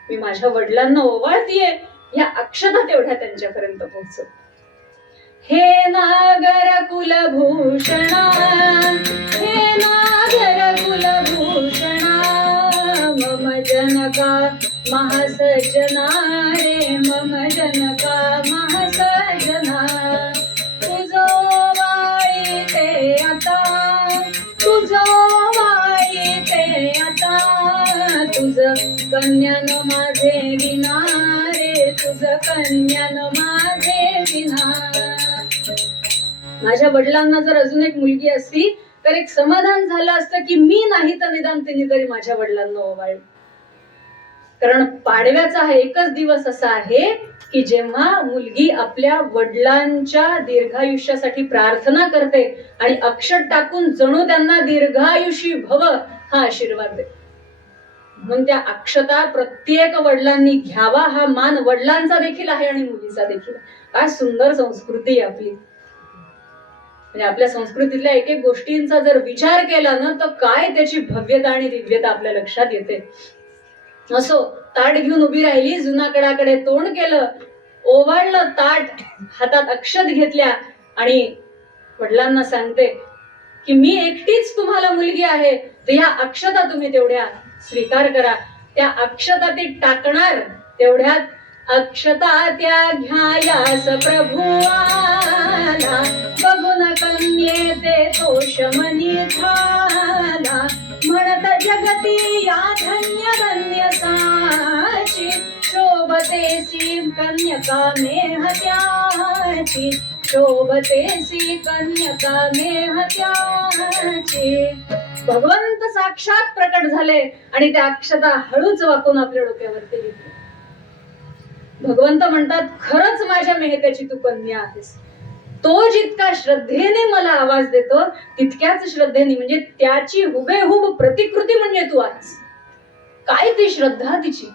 मी माझ्या वडिलांना ओवाळतीये, या अक्षता तेवढ्या त्यांच्यापर्यंत पोहोचव. हे नागर कुलभूषणा, हे नागर कुलभूषणा, मम जनका महासजना रे, मम जनका महासजना. तुझो वाई ते आता, तुझो वाई ते आता, तुझ कन्यान माझे विना रे, तुझ कन्यान माझे विना. माझ्या वडिलांना जर अजून एक मुलगी असती तर एक समाधान झालं असतं की मी नाही तर निदान तिने तरी माझ्या वडिलांना ओवाळलं. कारण पाडव्याचा हा एकच दिवस असा आहे की जेव्हा मुलगी आपल्या वडिलांच्या दीर्घायुष्यासाठी प्रार्थना करते आणि अक्षत टाकून जणू त्यांना दीर्घायुषी भव हा आशीर्वाद दे. म्हणून त्या अक्षता प्रत्येक वडिलांनी घ्यावा, हा मान वडिलांचा देखील आहे आणि मुलीचा देखील. काय सुंदर संस्कृती आहे आपली. म्हणजे आपल्या संस्कृतीतल्या एक एक गोष्टींचा जर विचार केला ना तर काय त्याची भव्यता आणि दिव्यता आपल्या लक्षात येते. असो, ताट घेऊन उभी राहिली, जुनागडाकडे तोंड केलं, ओवाळलं ताट, हातात अक्षत घेतल्या आणि वडिलांना सांगते की मी एकटीच तुम्हाला मुलगी आहे, तर या अक्षता तुम्ही तेवढ्या स्वीकार करा. त्या अक्षता ती टाकणार तेवढ्यात अक्षता त्या घ्यायास प्रभू आला, बघून कन्येते तो शमनी झाला. म्हणत जगती या धन्य धन्य साची, शोभतेसी कन्यका मेह त्याची, शोभतेसी कन्यका मेह त्याची. भगवंत साक्षात प्रकट झाले आणि त्या अक्षता हळूच वाकून आपल्या डोक्यावरती घेतली. भगवंत म्हणतात, खरंच माझ्या मेहत्याची तू कन्या आहेस. तो जितका श्रद्धेने मला आवाज देतो तितक्याच श्रद्धेने, म्हणजे त्याची हुबेहूब प्रतिकृती म्हणजे तू आहेस. काय ती श्रद्धा तिची.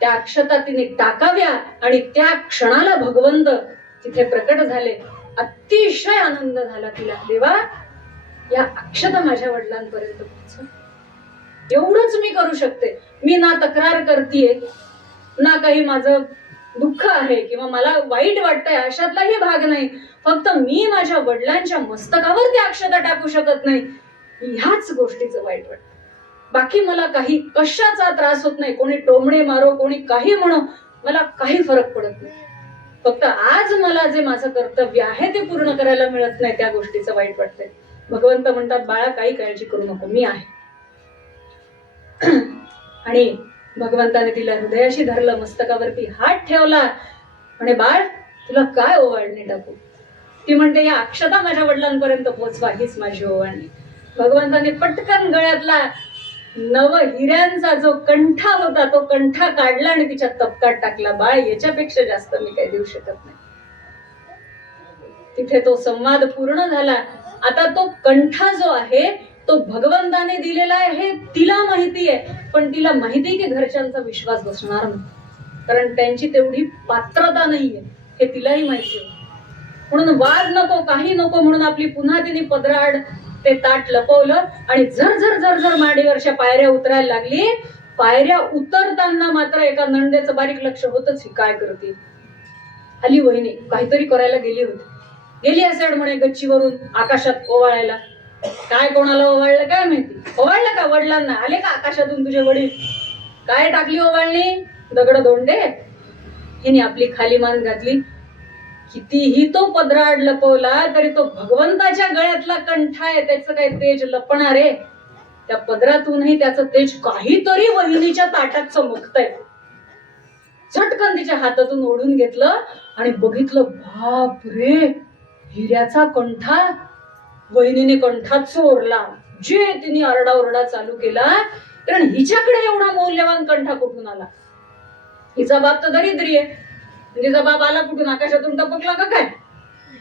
त्या अक्षता तिने टाकाव्या आणि त्या क्षणाला भगवंत तिथे प्रकट झाले. अतिशय आनंद झाला तिला. देवा या अक्षता माझ्या वडिलांपर्यंत पोहोचव, एवढंच मी करू शकते. मी ना तक्रार करतीये, ना काही माझं दुःख आहे किंवा मला वाईट वाटतंय, अशातलाही भाग नाही. फक्त मी माझ्या वडिलांच्या मस्तकावर त्या अक्षता टाकू शकत नाही, ह्याच गोष्टीचं वाईट वाटतं. बाकी मला काही कशाचा त्रास होत नाही. कोणी टोमणे मारो, कोणी काही म्हणो, मला काही फरक पडत नाही. फक्त आज मला जे माझं कर्तव्य आहे ते पूर्ण करायला मिळत नाही, त्या गोष्टीचं वाईट वाटतंय. भगवंत म्हणतात, बाळा काही काळजी करू नको, मी आहे. आणि भगवंताने तिला हृदयाशी धरलं, मस्तकावरती हात ठेवला, म्हणे बाळ तुला काय ओवाळणी टाकू. ती म्हणते, या अक्षता माझ्या वडिलांपर्यंत पोहोचवा, हीच माझी ओवाळणी. भगवंताने पटकन गळ्यातला नव हिऱ्यांचा जो कंठा होता तो कंठा काढला आणि तिच्या तपकात टाकला. बाळ याच्यापेक्षा जास्त मी काही देऊ शकत नाही. तिथे तो संवाद पूर्ण झाला. आता तो कंठा जो आहे तो भगवंताने दिलेला आहे हे तिला माहिती आहे, पण तिला माहिती की घरच्यांचा विश्वास बसणार नाही, कारण त्यांची तेवढी पात्रता नाहीये हे तिलाही माहिती आहे. म्हणून वाद नको, काही नको म्हणून आपली पुन्हा तिने पदराड ते ताट लपवलं आणि झर झर झर झर माडीवरच्या पायऱ्या उतरायला लागली. पायऱ्या उतरताना मात्र एका नंदेचं बारीक लक्ष होतच, ही काय करते. आली वहिनी, काहीतरी करायला गेली होती. गेली असेल म्हणे गच्चीवरून आकाशात ओवाळायला. काय कोणाला ओवाळलं काय माहिती. ओवाळलं का वडिलांना. आले का आकाशातून तुझे वडील. काय टाकली ओवाळणी, दगड धोंडे. हिने आपली खाली मान घातली. कितीही तो पदराड लपवला तरी तो भगवंताच्या गळ्यातला कंठा आहे, त्याचं काय तेज लपणार आहे. त्या पदरातूनही त्याचं तेज काहीतरी वहिनीच्या ताटात चमकतंय. झटकन तिच्या हातातून ओढून घेतलं आणि बघितलं, बाप रे, हिऱ्याचा कंठा. वहिनीने कंठा चोरला, जे तिने आरडाओरडा चालू केला, कारण हिच्याकडे एवढा मौल्यवान कंठा कुठून आला? हिचा बाप तर दरिद्री आहे, तिचा बाप आला कुठून? आकाशातून टपकला का काय?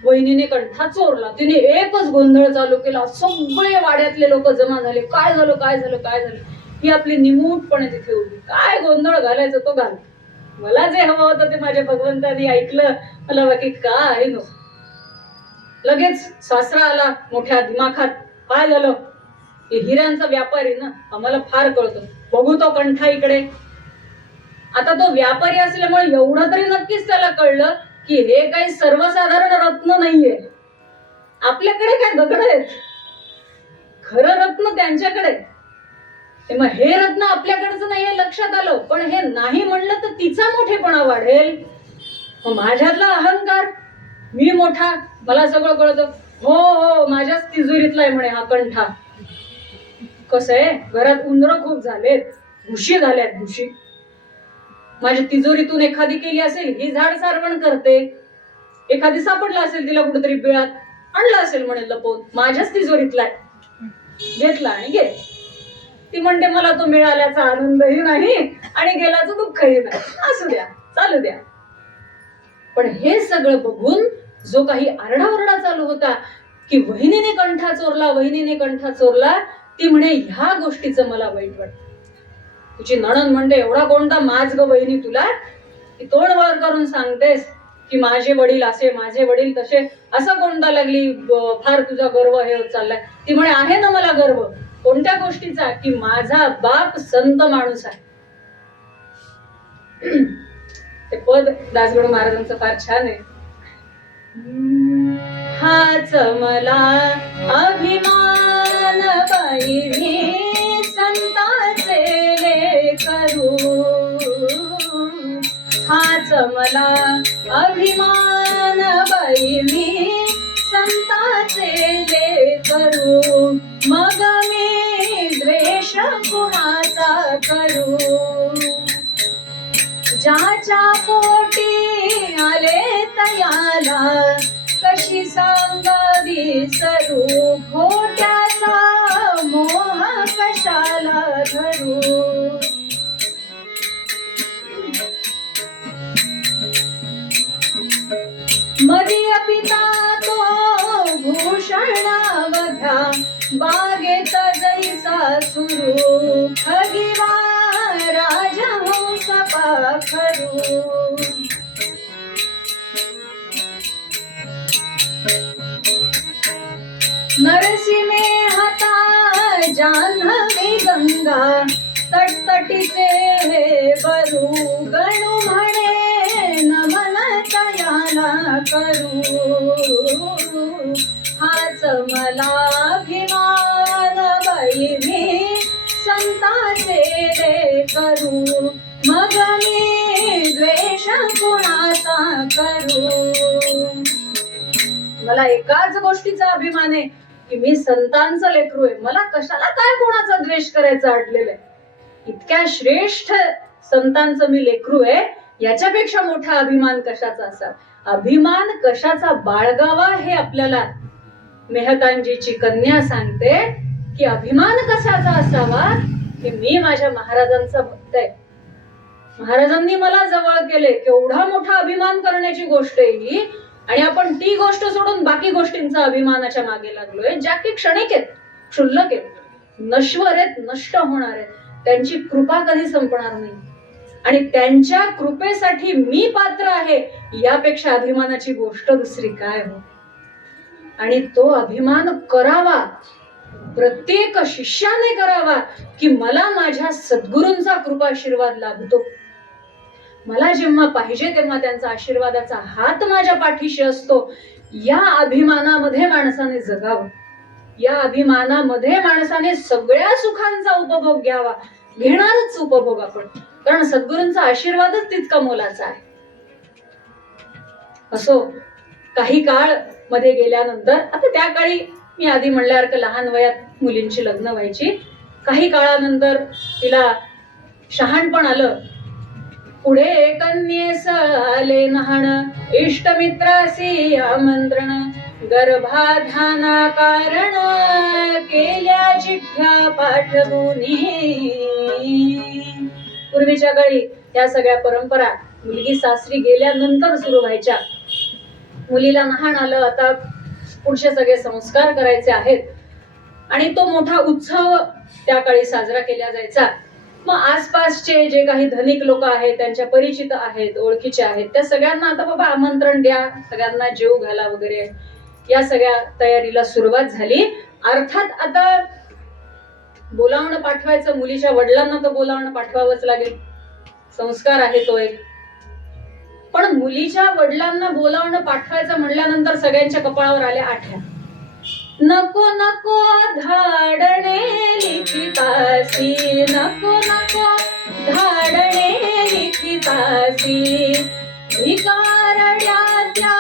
वहिनीने कंठा चोरला. तिने एकच गोंधळ चालू केला. सगळे वाड्यातले लोक जमा झाले. काय झालं काय झालं काय झालं? ही आपली निमूटपणे तिथे उभी. काय गोंधळ घालायचं तो घाल, मला जे हवं होतं ते माझ्या भगवंतानी ऐकलं, मला बाकी काय नको. लगेच सासरा आला मोठ्या दिमाखात. काय झालं? हे हिऱ्यांचा व्यापारी ना, आम्हाला फार कळतं, बघू तो कंठा इकडे. आता तो व्यापारी असल्यामुळे एवढं तरी नक्कीच त्याला कळलं की हे काही सर्वसाधारण रत्न नाहीये. आपल्याकडे काय दगड आहेत, खरं रत्न त्यांच्याकडे. मग हे रत्न आपल्याकडचं नाहीये लक्षात आलं. पण हे नाही म्हणलं तर तिचा मोठेपणा वाढेल. मग माझ्यातला अहंकार, मी मोठा, मला सगळं कळतं. हो हो, माझ्याच तिजोरीतला आहे म्हणे हा कंठा. कसं आहे, घरात उंदरं खूप झालेत, घुशी झाल्यात, घुशी. माझ्या तिजोरीतून एखादी केली असेल, ही झाड सारवण करते. एखादी सापडला असेल तिला कुठेतरी बिळात, आणला असेल म्हणे लपवून, माझ्याच तिजोरीतला आहे. घेतला आणि गेला. ती म्हणते मला तो मिळाल्याचा आनंदही नाही आणि गेल्याचं दुःखही नाही. असू द्या, चालू द्या. पण हे सगळं बघून जो काही आरडाओरडा चालू होता की वहिनीने कंठा चोरला, वहिनीने कंठा चोरला, ती म्हणे ह्या गोष्टीचं मला वाईट वाटतं. तुझी नणंद म्हणते एवढा कोणता माज ग वहिनी तुला, की तोंड वर करून सांगतेस की माझे वडील असे, माझे वडील तसे, असं कोणता लागली फार तुझा गर्व हे होत चाललाय. ती म्हणे आहे ना मला गर्व. कोणत्या गोष्टीचा? की माझा बाप संत माणूस आहे. ते पद दासगणू महाराजांचं फार छान आहे. हाच मला अभिमान बहिणी संताचे लेकरू, हाच मला अभिमान बहिणी संताचे लेकरू, मग मी द्वेष कुणाचा करू. ज्याच्या पोटी आले तयाला कशी सांगावी सरू, खोट्याचा मोह कशाला धरू. मदिय पिता तो भूषणावधा, बागेत जैसा सुरू, खगिवा राजहंस पाखरू. नरसिंहे हाता जान्हवी गंगा, तटतटीचे हे बरू, गणू म्हणे नमन तयाला करू. हाच मला अभिमान बहिणी संताचे लेकरू, मग मी द्वेष कुणाचा करू. मला एकाच गोष्टीचा अभिमान आहे की मी संतांचं लेकरू आहे. मला कशाला काय कोणाचा द्वेष करायचा अडलेलं आहे. इतक्या श्रेष्ठ संतांचं मी लेकरू आहे, याच्यापेक्षा मोठा अभिमान कशाचा असावा. अभिमान कशाचा बाळगावा हे आपल्याला मेहतांजीची कन्या सांगते की अभिमान कशाचा असावा. की मी माझ्या महाराजांचा भक्त आहे, महाराजांनी मला जवळ केले, केवढा मोठा अभिमान करण्याची गोष्ट आहे ही. आणि आपण ती गोष्ट सोडून बाकी गोष्टींचा अभिमानाच्या मागे लागलोय, ज्या की क्षणिक आहेत, क्षुल्लक आहेत, नश्वर आहेत, नष्ट होणार आहेत. त्यांची कृपा कधी संपणार नाही आणि त्यांच्या कृपेसाठी मी पात्र आहे, यापेक्षा अभिमानाची गोष्ट दुसरी काय हो. आणि तो अभिमान करावा, प्रत्येक शिष्याने करावा की मला माझ्या सद्गुरूंचा कृपा आशीर्वाद लाभतो. मला जेव्हा पाहिजे तेव्हा त्यांचा आशीर्वादाचा हात माझ्या पाठीशी असतो. या अभिमानामध्ये माणसाने जगावं, या अभिमानामध्ये माणसाने सगळ्या सुखांचा उपभोग घ्यावा. घेणारच उपभोग आपण, कारण सद्गुरूंचा आशीर्वादच तितका मोलाचा आहे. असो, काही काळ मध्ये गेल्यानंतर, आता त्या काळी मी आधी म्हणल्यासारखं लहान वयात मुलींची लग्न व्हायची. काही काळानंतर तिला शहाणपण आलं. पुढे कन्येस आले नहाण, इष्टमित्रासी आमंत्रण, गर्भाधाना कारण केल्या चिठ्ठ्या पाठवूनी. पूर्वीच्या काळी या सगळ्या परंपरा मुलगी सासरी गेल्यानंतर सुरू व्हायच्या. मुलीला लहान आलं, आता पुढचे सगळे संस्कार करायचे आहेत आणि तो मोठा उत्सव त्या काळी साजरा केला जायचा. मग आसपासचे जे काही धनिक लोक आहेत, त्यांच्या परिचित आहेत, ओळखीचे आहेत, त्या सगळ्यांना आता बाबा आमंत्रण द्या, सगळ्यांना जेव घाला वगैरे, या सगळ्या तयारीला सुरुवात झाली. अर्थात आता बोलावणं पाठवायचं, मुलीच्या वडिलांना तर बोलावणं पाठवावंच लागेल, संस्कार आहे तो एक. पण मुलीच्या वडिलांना बोलावणं पाठवायचं म्हणल्यानंतर सगळ्यांच्या कपाळावर आल्या आठ्या. नको नको धाडणे लिखितासी, नको नको धाडणे लिखितासी, भिकारड्या त्या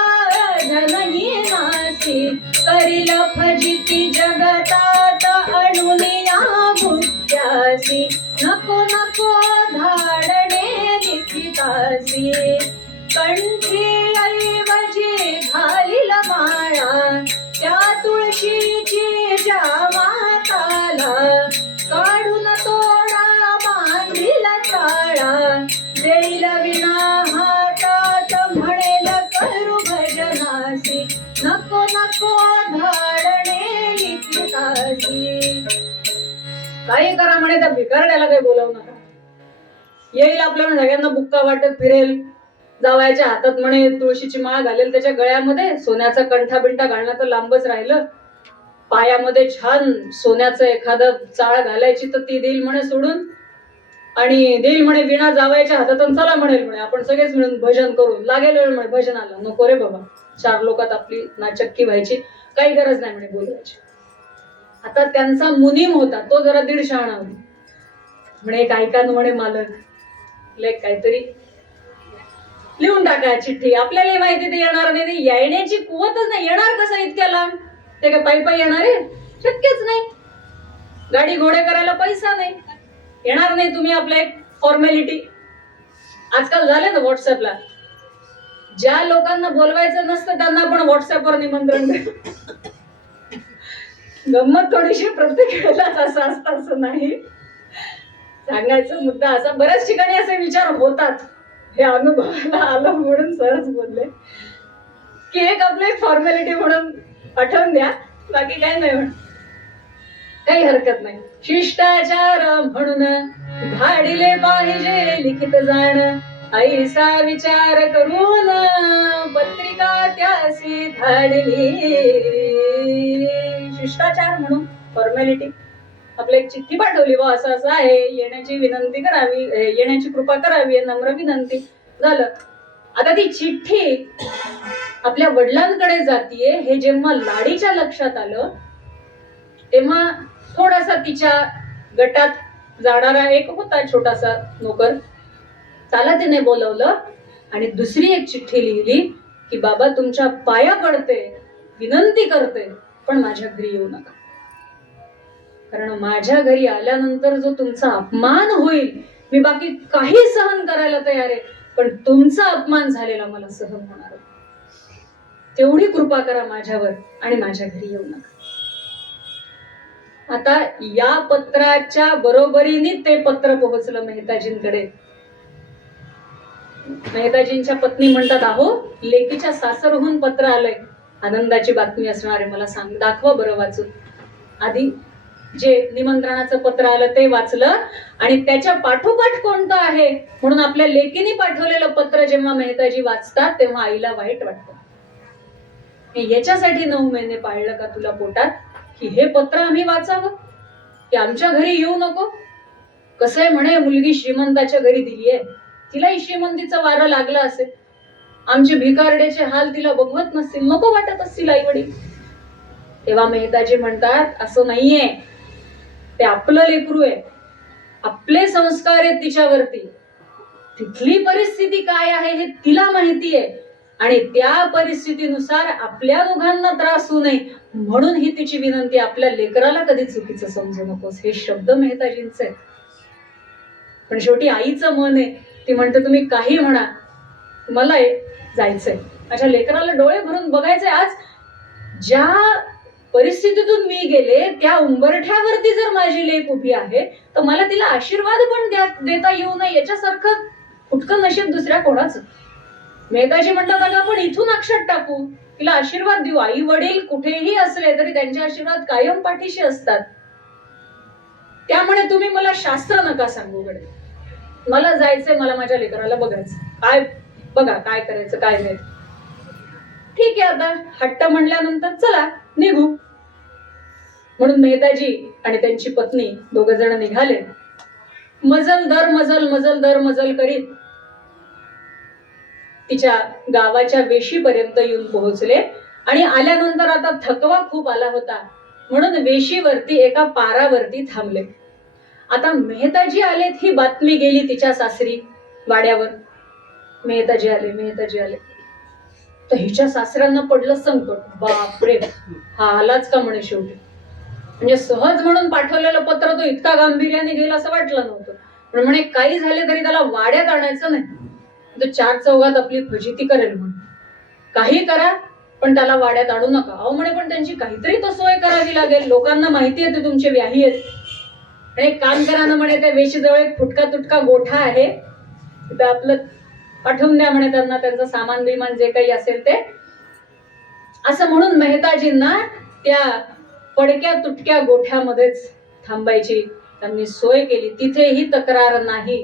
धनहीनासी, करील फजिती जगतात अणुनिया भुत्यासी. नको नको धाडणे लिखितासी, कंठी ऐवजी घालील माळा, त्या तुळशीची ज्या माताला, काढून तोडा बांधील टाळा, देईल विना हातात म्हणेल करू भजनासी. नको नको धाडणे लिखितासी. काही करा म्हणे, त्या भिकारड्याला काही बोलावू नका. येईल आपल्याला सगळ्यांना बुक्का वाटत फिरेल, जावयाच्या हातात म्हणे तुळशीची माळ घालेल, त्याच्या गळ्यामध्ये सोन्याचा कंठा बिंठा घालणं तर लांबच राहिलं, पायामध्ये छान सोन्याचं एखादं चाळ घालायची तर ती देईल म्हणे सोडून, आणि देईल म्हणे विणा जावयाच्या हातात, चला म्हणेल म्हणे आपण सगळेच मिळून भजन करू. लागेल वेळ म्हणे भजनाला. नको रे बाबा, 4 लोकात आपली नाचक्की व्हायची, काही गरज नाही म्हणे बोलवायची. आता त्यांचा मुनीम होता, तो जरा 1.5 शहाणा होता. म्हणे काय का म्हणे मालक, लेख काहीतरी लिहून टाका चिठ्ठी, आपल्याला माहिती ते येणार नाही, येण्याची कुवतच नाही, येणार कसं इतक्या लांब, ते काय पायी पायी येणार आहे? शक्यच नाही. गाडी घोडे करायला पैसा नाही, येणार नाही तुम्ही. आपल्या एक फॉर्मॅलिटी आजकाल झाले ना व्हॉट्सअपला, ज्या लोकांना बोलवायचं नसतं त्यांना आपण व्हॉट्सअपवर निमंत्रण देतो. गंमत थोडीशी प्रत्येक वेळेलाच असं असतं असं नाही. सांगायचा मुद्दा असा, बऱ्याच ठिकाणी असे विचार होतात, हे अनुभवाला आलं म्हणून सहज बोलले की एक आपलं एक फॉर्मॅलिटी म्हणून आठवून द्या, बाकी काय नाही म्हणून काही हरकत नाही. शिष्टाचार म्हणून धाडिले पाहिजे लिखित जाण, ऐसा विचार करून पत्रिका त्यासी धाडली. शिष्टाचार म्हणून फॉर्मॅलिटी, आपली एक चिठ्ठी पाठवली, व असं असं आहे, येण्याची विनंती करावी, येण्याची कृपा करावी, नम्र विनंती. झालं. आता ती चिठ्ठी आपल्या वडिलांकडे जातीये हे जेव्हा लाडीच्या लक्षात आलं, तेव्हा थोडासा तिच्या गटात जाणारा एक होता छोटासा नोकर, त्याला तिने बोलवलं आणि दुसरी एक चिठ्ठी लिहिली की बाबा तुमच्या पाया पडते, विनंती करते, पण माझ्या घरी येऊ नका, कारण माझ्या घरी आल्यानंतर जो तुमचा अपमान होईल, मी बाकी काही सहन करायला तयार आहे, पण तुमचा अपमान झालेला मला सहन होणार नाही. तेवढी कृपा करा माझ्यावर आणि माझ्या घरी येऊ नका. आता या पत्राच्या बरोबरीने ते पत्र पोहोचलं मेहताजींकडे. मेहताजींच्या पत्नी म्हणतात, अहो लेकीच्या सासरहून पत्र आलंय, आनंदाची बातमी असणार आहे, मला सांग, दाखवा बरं वाचून. आधी जे निमंत्रणाचं पत्र आलं ते वाचलं आणि त्याच्या पाठोपाठ कोणतं आहे म्हणून आपल्या लेकीने पाठवलेलं पत्र जेव्हा मेहताजी वाचतात तेव्हा आईला वाईट वाटतं. याच्यासाठी 9 महिने पाळलं का तुला पोटात, की हे पत्र आम्ही वाचावं, की आमच्या घरी येऊ नको? कसं आहे म्हणे, मुलगी श्रीमंताच्या घरी दिलीये, तिलाही श्रीमंतीचं वारं लागलं असेल, आमचे भिकारड्याचे हाल तिला बघवत नसतील, नको वाटत असतील आई वडील. तेव्हा मेहताजी म्हणतात, असं नाहीये, ते आपलं लेकरू आहे, आपले संस्कार आहेत तिच्यावरती, तिथली परिस्थिती काय आहे हे तिला माहिती आहे आणि त्या परिस्थितीनुसार आपल्या दोघांना त्रास होऊ नये म्हणून ही तिची विनंती, आपल्या लेकराला कधी चुकीचं समजू नकोस. हे शब्द मेहताजींचे. पण शेवटी आईचं मन आहे, ती म्हणते तुम्ही काही म्हणा, मला जायचंय, माझ्या लेकराला डोळे भरून बघायचंय. आज ज्या परिस्थितीतून मी गेले त्या उंबरठ्यावरती जर माझी लेक उभी आहे तर मला तिला आशीर्वाद पण देता येऊ नये याच्यासारखं फुटकं नशीब दुसऱ्या कोणाचं. मेहताजी म्हणतात अगं आपण इथून अक्षत टाकू, तिला आशीर्वाद देऊ. आई वडील कुठेही असले तरी त्यांचे आशीर्वाद कायम पाठीशी असतात. त्यामुळे तुम्ही मला शास्त्र नका सांगू गडे, मला जायचंय, मला माझ्या लेकराला बघायचं, काय बघा काय करायचं काय नाही. ठीक आहे आता हट्ट म्हणल्यानंतर चला निघू. म्हणून मेहताजी आणि त्यांची पत्नी दोघ जण निघाले. मजल दर मजल मजल दर मजल करीत तिच्या गावाच्या वेशीपर्यंत येऊन पोहोचले. आणि आल्यानंतर आता थकवा खूप आला होता म्हणून वेशीवरती एका पारावरती थांबले. आता मेहताजी आलेत ही बातमी गेली तिच्या सासरी वाड्यावर. मेहताजी आले मेहताजी आले. तर हिच्या सासऱ्यांना पडलं संकट. बापरे, हा आलाच का म्हणे शेवटी. म्हणजे सहज म्हणून पाठवलेलं पत्र तो इतका गांभीर्याने घेईल असं वाटलं नव्हतं. पण म्हणे काही झाले तरी त्याला वाड्यात आणायचं नाही, तो चार चौघात आपली फजिती करेल म्हणून. काही करा पण त्याला वाड्यात आणू नका. अहो म्हणे पण त्यांची काहीतरी तर सोय करावी लागेल, लोकांना माहिती आहे ते तुमचे व्याही आहेत. आणि एक काम करा ना म्हणे, त्या वेशीजवळ एक फुटका तुटका गोठा आहे, तिथं आपलं पाठवून द्या म्हणे त्यांना, त्यांचं सामान बिमान जे काही असेल ते. असं म्हणून मेहताजींना त्या पडक्या तुटक्या गोठ्यामध्येच थांबायची त्यांनी सोय केली. तिथेही तक्रार नाही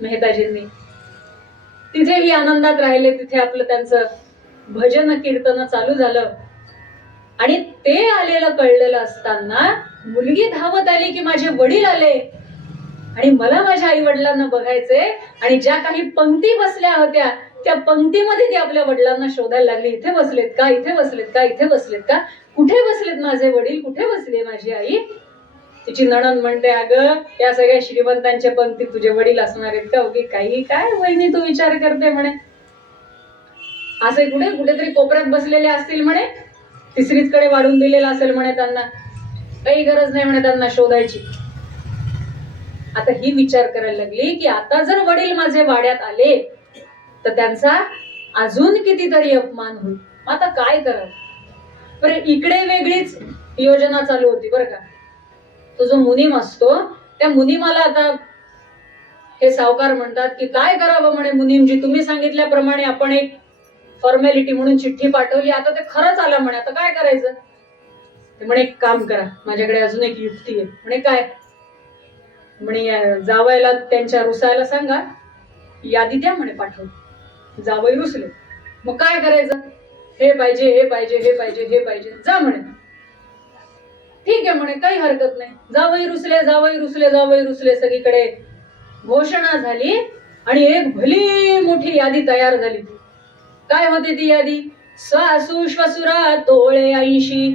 मेहताजींनी, तिथेही आनंदात राहिले. तिथे आपलं त्यांचं भजन कीर्तन चालू झालं. आणि ते आलेलं कळलेलं असताना मुलगी धावत आली की माझे वडील आले आणि मला माझ्या आई वडिलांना बघायचे. आणि ज्या काही पंक्ती बसल्या होत्या त्या पंक्तीमध्ये ती आपल्या वडिलांना शोधायला लागली. इथे बसलेत का, इथे बसलेत का, इथे बसलेत का, कुठे बसलेत माझे वडील, कुठे बसली माझी आई. तिची नणंद म्हणते अगं या सगळ्या श्रीमंतांच्या पंक्तीत तुझे वडील असणार आहेत का. उगी काही काय वहिनी तू विचार करते म्हणे, असे कुठेतरी कोपऱ्यात बसलेले असतील म्हणे, तिसरीच कडे वाढून दिलेला असेल म्हणे त्यांना, काही गरज नाही म्हणे त्यांना शोधायची. आता ही विचार करायला लागली की आता जर वडील माझे वाड्यात आले तर त्यांचा अजून कितीतरी अपमान होईल. आता काय करावं. बरं इकडे वेगळीच योजना चालू होती बरं का. तो जो मुनीम असतो त्या मुनिमाला आता हे सावकार म्हणतात की काय करावं म्हणे मुनीमजी, तुम्ही सांगितल्याप्रमाणे आपण एक फॉर्मॅलिटी म्हणून चिठ्ठी पाठवली, आता ते खरंच आलं म्हणे, आता काय करायचं. ते म्हणे एक काम करा, माझ्याकडे अजून एक युक्ती आहे. म्हणे काय. म्हणे जावयाला त्यांच्या रुसायला सांगा, यादी द्या म्हणे पाठवून. जावई रुसले, मग काय करायचं, हे पाहिजे हे पाहिजे हे पाहिजे हे पाहिजे, जा म्हणे. ठीक आहे म्हणे काही हरकत नाही. जावई रुसले जावई रुसले जावई रुसले, सगळीकडे घोषणा झाली आणि एक भली मोठी यादी तयार झाली. काय होती ती यादी. सासू श्वसुरा तोळे 80,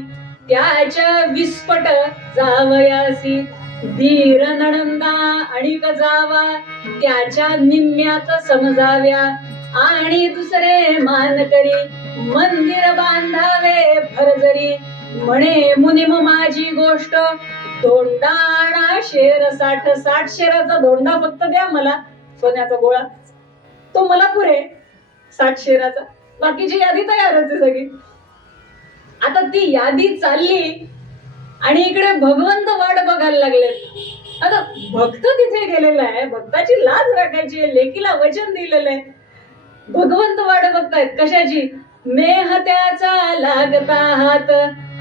त्याच्या विस्फट जावयासी, धीर नणंदा आणि जावा त्याच्या निम्म्यात समजाव्या, आणि दुसरे मानकरी मंदिर बांधावे भरजरी. म्हणे मुनिम माझी गोष्ट, धोंडाणा शेर 60 शेराचा धोंडा फक्त द्या मला, सोन्याचा गोळा तो मला पुरे 60 शेराचा, बाकीची यादी तयारच आहे सगळी. आता ती यादी चालली आणि इकडे भगवंत वाट बघायला लागले. आता भक्त तिथे गेलेला आहे, भक्ताची लाज राखायची आहे, लेकीला वचन दिलेलं आहे. भगवंत वाट बघतायत कशाची. मेह त्याचा लागता हात,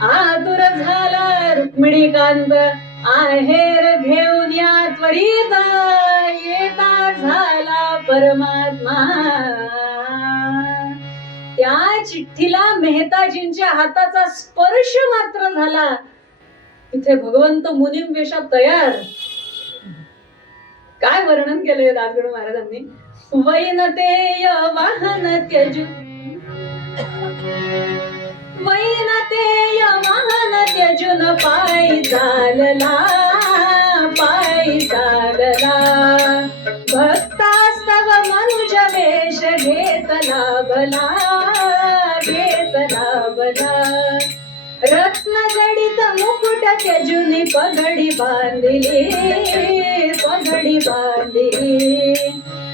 आतुर झाला रुक्मिणीकांत, आहेर घेऊन या त्वरित, येता झाला परमात्मा. त्या चिठ्ठीला मेहताजींच्या हाताचा स्पर्श मात्र झाला. इथे भगवंत मुनीम वेशात तयार. काय वर्णन केलंय दासगणू महाराजांनी. वैनतेय वाहन त्यजू, वैनतेय वाहन त्यजून पायी चालला, पायी चालला. भक्तास्तव मनुज वेश घेतला भला, घेतला भला. रत्न जडित मुकुट त्यजून पगडी बांधिली, पगडी बांधिली.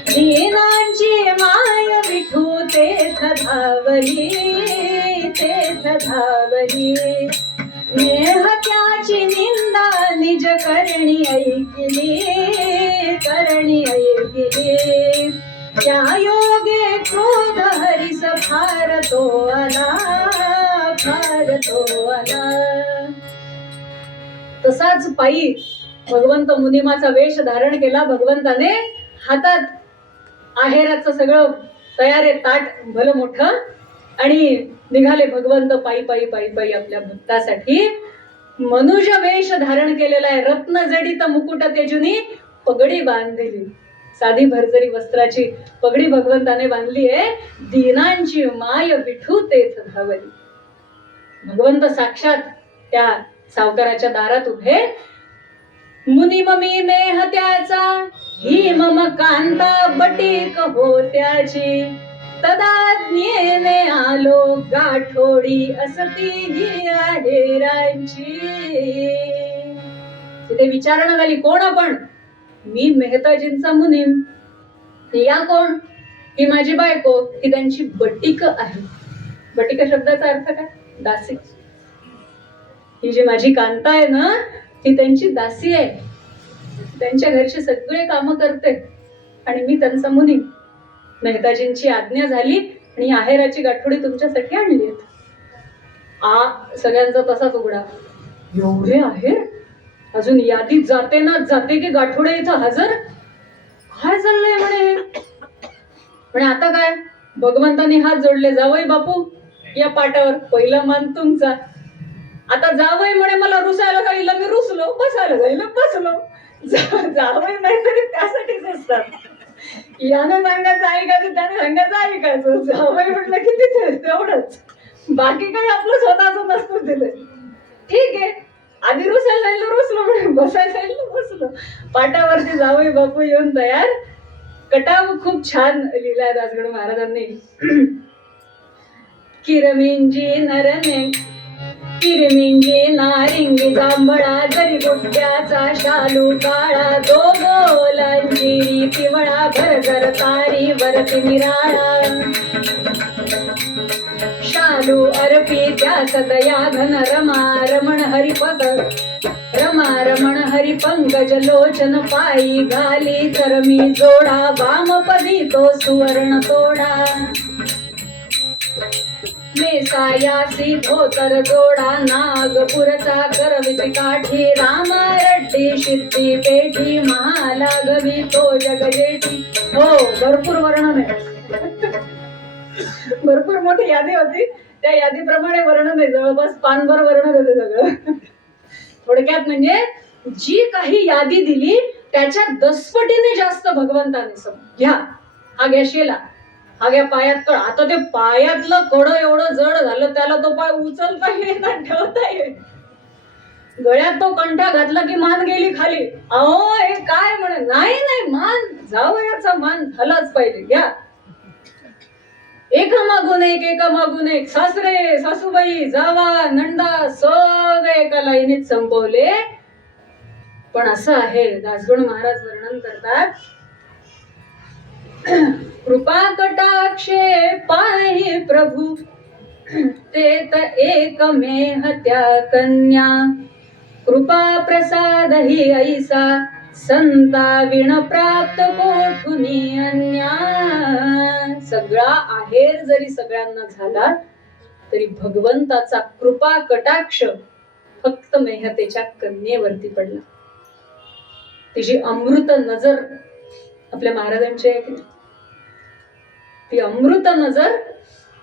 दीनांची माय विठू तेथ धावली, तेथ धावली नेह त्याची निंदा निज करणी ऐकिली त्या योगे क्रोध हरिस फार तो आला तसाच पायी भगवंत मुनिमाचा वेश धारण केला. भगवंताने हातात आहेराचं सगळं तयार आहे ताट भलं मोठं आणि निघाले भगवंत पायी पायी पायी पायी आपल्या भक्तासाठी. मनुष्य वेश धारण केलेला आहे. रत्न जडित मुकुट तेजुनी पगडी बांधलेली साधी भरजरी वस्त्राची पगडी भगवंताने बांधली आहे. दीनांची माय विठू तेच धावली. भगवंत साक्षात त्या सावकाराच्या दारात उभे. मुनी ममी नेह त्याचा ही मम कांता बटीक हो त्याची तदाज्ञेने आलो गाठोडी असती ही आहेरांची. तिथे विचारणा झाली कोण आपण? मी मेहताजींचा मुनीम. या कोण? ही माझी बायको. ही त्यांची बटीक आहे. बटीक शब्दाचा अर्थ काय? दासी. ही जी माझी कांता आहे ना ती त्यांची दासी आहे. त्यांच्या घरची सगळे काम करते आणि मी त्यांचा मुनी. मेहताजींची आज्ञा झाली आणि आहेराची गाठोडी तुमच्यासाठी आणली. सगळ्यांचा तसाच उघडा. एवढे आहेर? अजून यादी जाते ना जाते की गाठोडे इथं हजर. काय चाललंय म्हणे. म्हणे आता काय? भगवंतांनी हात जोडले. जावई बापू या पाटावर पहिला मान तुमचा. आता जावई म्हणे मला रुसायला जाईल मी रुसलो, बसायला जाईल बसलो. जावई नाही तरी त्यासाठीच असतात. यानं सांगायचं ऐकायचं त्याने सांगायचं ऐकायचं. जावई म्हटलं की तिथे तेवढंच. बाकी काही आपलं स्वतःच नसतं तिथे. ठीक आहे आधी रुसायला जाईल रुसलो म्हणे बसायला जाईल बसलो. पाटावरती जावई बापू येऊन तयार. कटाव खूप छान लिहिलाय दासगणू महाराजांनी. किरमिंजी नरने किरमिंजी नारिंगी जांभळा जरी बुट्ट्याचा शालू काळा दो बोलांची पिवळा भरभर तारी वरती निराळा शालू अर्पी त्या सदया घन रमा रमण हरी पंकज लोचन पायी घाली चरमी जोडा वामपदी तो सुवर्ण तोडा मेसायासी धोतर जोडा नागपूरचा करविची काठी रामा रड्डी शिद्दी पेठी महालागवी तो जगजेठी. हो भरपूर वर्णन आहे. भरपूर मोठी यादी होती. त्या यादीप्रमाणे वर्णन आहे. जवळपास पानभर वर्णन होते सगळं. थोडक्यात म्हणजे जी काही यादी दिली त्याच्या 10 पटीने जास्त भगवंताने घ्या. हा घ्या शेला, हा घ्या पायात कड. आता ते पायातलं कड एवढं जड झालं त्याला तो पाय उचलता येईना ठेवता येईल. गळ्यात तो कंठा घातला की मान गेली खाली. अहो हे काय म्हणे. नाही मान जावयाचा मान झालाच पाहिजे. घ्या एकामागून एक सासरे सासूबाई जावा नंदा सगळे एका लाईनीत संपवले. पण असं आहे दासगणू महाराज वर्णन करतात. कृपा कटाक्षे पाहि प्रभु तेत एकमेह त्या कन्या कृपा प्रसाद ही ऐसा संता विण प्राप्त कोठुनी अन्या. सगळा आहेर जरी सगळ्यांना झाला तरी भगवंताचा कृपा कटाक्ष फक्त मेहतेच्या कन्येवरती पडला. तिची अमृत नजर आपल्या महाराजांची आहे की ती अमृत नजर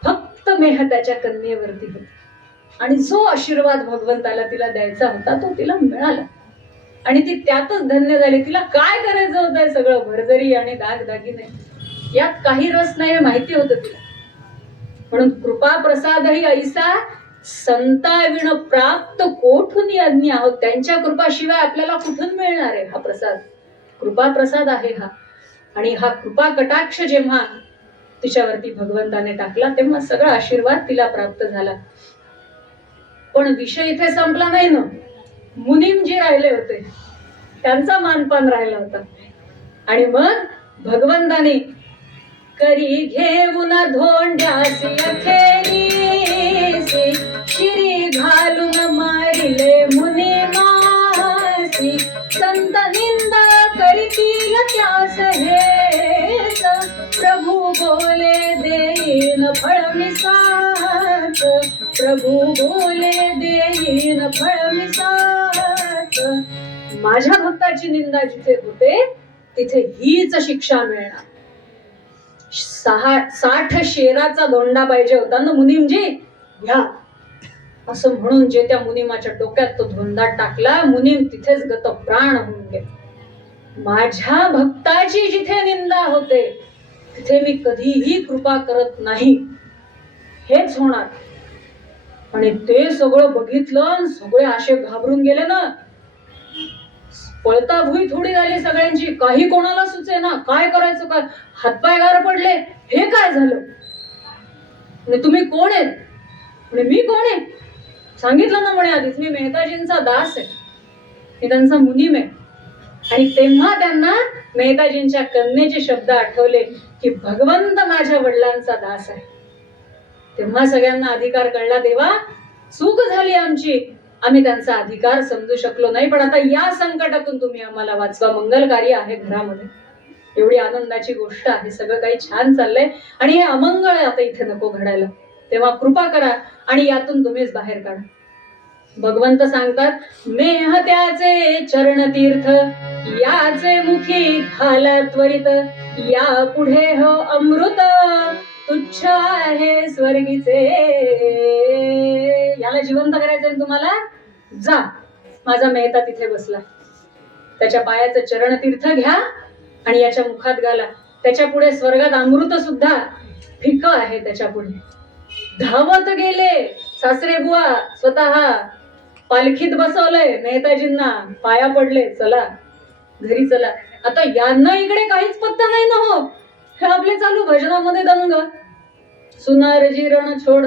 फक्त मेहताच्या कन्येवरती होती. आणि जो आशीर्वाद भगवंताला तिला द्यायचा होता तो तिला मिळाला आणि ती त्यातच धन्य झाली. तिला काय करायचं होतं सगळं भरजरी आणि दागदागिने यात काही रस नाही हे माहिती होतं तिला. म्हणून कृपा प्रसाद ही ऐसा संताविण प्राप्त कोठून अन्य आहोत. त्यांच्या कृपाशिवाय आपल्याला कुठून मिळणार आहे हा प्रसाद. कृपा प्रसाद आहे हा. आणि हा कृपा कटाक्ष जेव्हा तिच्यावरती भगवंताने टाकला तेव्हा सगळा आशीर्वाद तिला प्राप्त झाला. पण विषय इथे संपला नाही ना. मुनीम जे राहिले होते त्यांचा मानपान राहिला होता. आणि मग भगवंताने करी घेऊन धोंड्यासी अखेरीसी शिरी घालून मारिले मुनी मासी संत निंदा करीतील त्यास हेच प्रभू बोले देईन फळ मिसाच प्रभू बोले देईन फळ मिसाच माझ्या भक्ताची निंदा जिथे होते तिथे हीच शिक्षा मिळणार 60 शेराचा धोंडा पाहिजे होता ना मुनीमजी घ्या असं म्हणून जे त्या मुनिमाच्या डोक्यात तो धोंडा टाकला मुनीम तिथेच गत प्राण होऊन गेले माझ्या भक्ताची जिथे निंदा होते तिथे मी कधीही कृपा करत नाही हेच होणार आणि ते सगळं बघितलं सगळे असे घाबरून गेले ना पळता भुई थोडी झाली सगळ्यांची काही कोणाला सुचे ना काय करायचं काय हातपाय गार पडले हे काय झालं म्हणजे तुम्ही कोण आहेत म्हणजे मी कोण आहे सांगितलं ना म्हणे आधीच मी मेहताजींचा दास आहे मी त्यांचा मुनीम आहे आणि तेव्हा त्यांना मेहताजींच्या कन्येचे शब्द आठवले की भगवंत माझ्या वडिलांचा दास आहे तेव्हा सगळ्यांना अधिकार कळला देवा चूक झाली आमची आम्ही त्यांचा अधिकार समजू शकलो नाही पण आता या संकटातून तुम्ही आम्हाला वाचवा मंगल कार्य आहे घरामध्ये एवढी आनंदाची गोष्ट आहे सगळं काही छान चाललंय आणि हे अमंगळ आता इथे नको घडायला तेव्हा कृपा करा आणि यातून तुम्हीच बाहेर काढा भगवंत सांगतात मेह त्याचे चरण तीर्थ याचे मुखी घाला त्वरित या पुढे हो अमृत तुच्छ आहे स्वर्गीचे याला जिवंत करायचंय तुम्हाला जा माझा मेहता तिथे बसला त्याच्या पायाचं चरण तीर्थ घ्या आणि याच्या मुखात घाला त्याच्या पुढे स्वर्गात अमृत सुद्धा फिक आहे त्याच्या पुढे धावत गेले सासरे बुवा स्वतः पालखीत बसवलंय मेहताजींना पाया पडले चला घरी चला आता यांना इकडे काहीच पत्ता नाही ना हो हे आपले चालू भजनामध्ये दंग सुनारजी रण छोड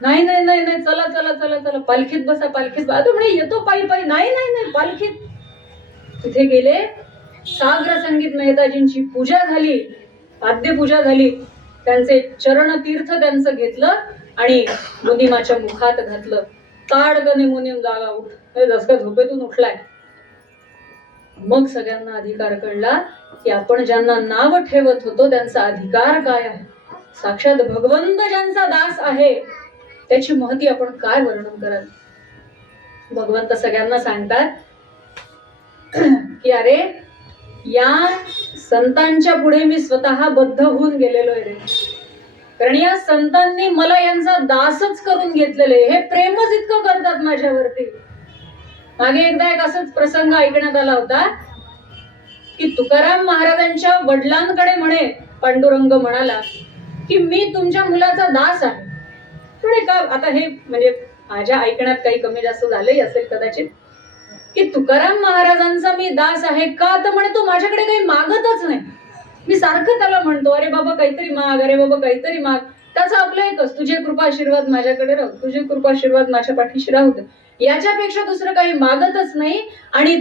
नाही नाही नाही नाही चला चला चला चला पालखीत बसा पालखीत बसा म्हणे येतो पायी पायी नाही नाही नाही पालखीत तिथे गेले साग्र संगीत मेहताजींची पूजा झाली आद्य पूजा झाली त्यांचे चरण तीर्थ त्यांचं घेतलं आणि मुनिमाच्या मुखात घातलं ताडगणे मुनीम जागा उठ जस का झोपेतून उठलाय मग सगळ्यांना अधिकार कळला की आपण ज्यांना नाव ठेवत होतो त्यांचा अधिकार काय आहे साक्षात भगवंत ज्यांचा दास आहे त्याची महती आपण काय वर्णन कराल भगवंत सगळ्यांना सांगतात की अरे या संतांच्या पुढे मी स्वतः बद्ध होऊन गेलेलो आहे रे कारण या संतांनी मला यांचा दासच करून घेतलेले हे प्रेमच इतकं करतात माझ्यावरती मागे एकदा एक असंच प्रसंग ऐकण्यात आला होता की तुकाराम महाराजांच्या वडिलांकडे म्हणे पांडुरंग म्हणाला की मी तुमच्या मुलाचा दास आहे पण का आता हे म्हणजे माझ्या ऐकण्यात काही कमी जास्त झालंही असेल कदाचित की तुकाराम महाराजांचा मी दास आहे का तर म्हणे तो माझ्याकडे काही मागतच नाही मी सारखं त्याला म्हणतो अरे बाबा काहीतरी माग अरे बाबा काहीतरी माग त्याचा आपलं एकच तुझे कृपा आशीर्वाद माझ्याकडे राहू तुझे कृपा आशीर्वाद माझ्या पाठीशी राहू दे याच्यापेक्षा दुसरं काही मागतच नाही आणि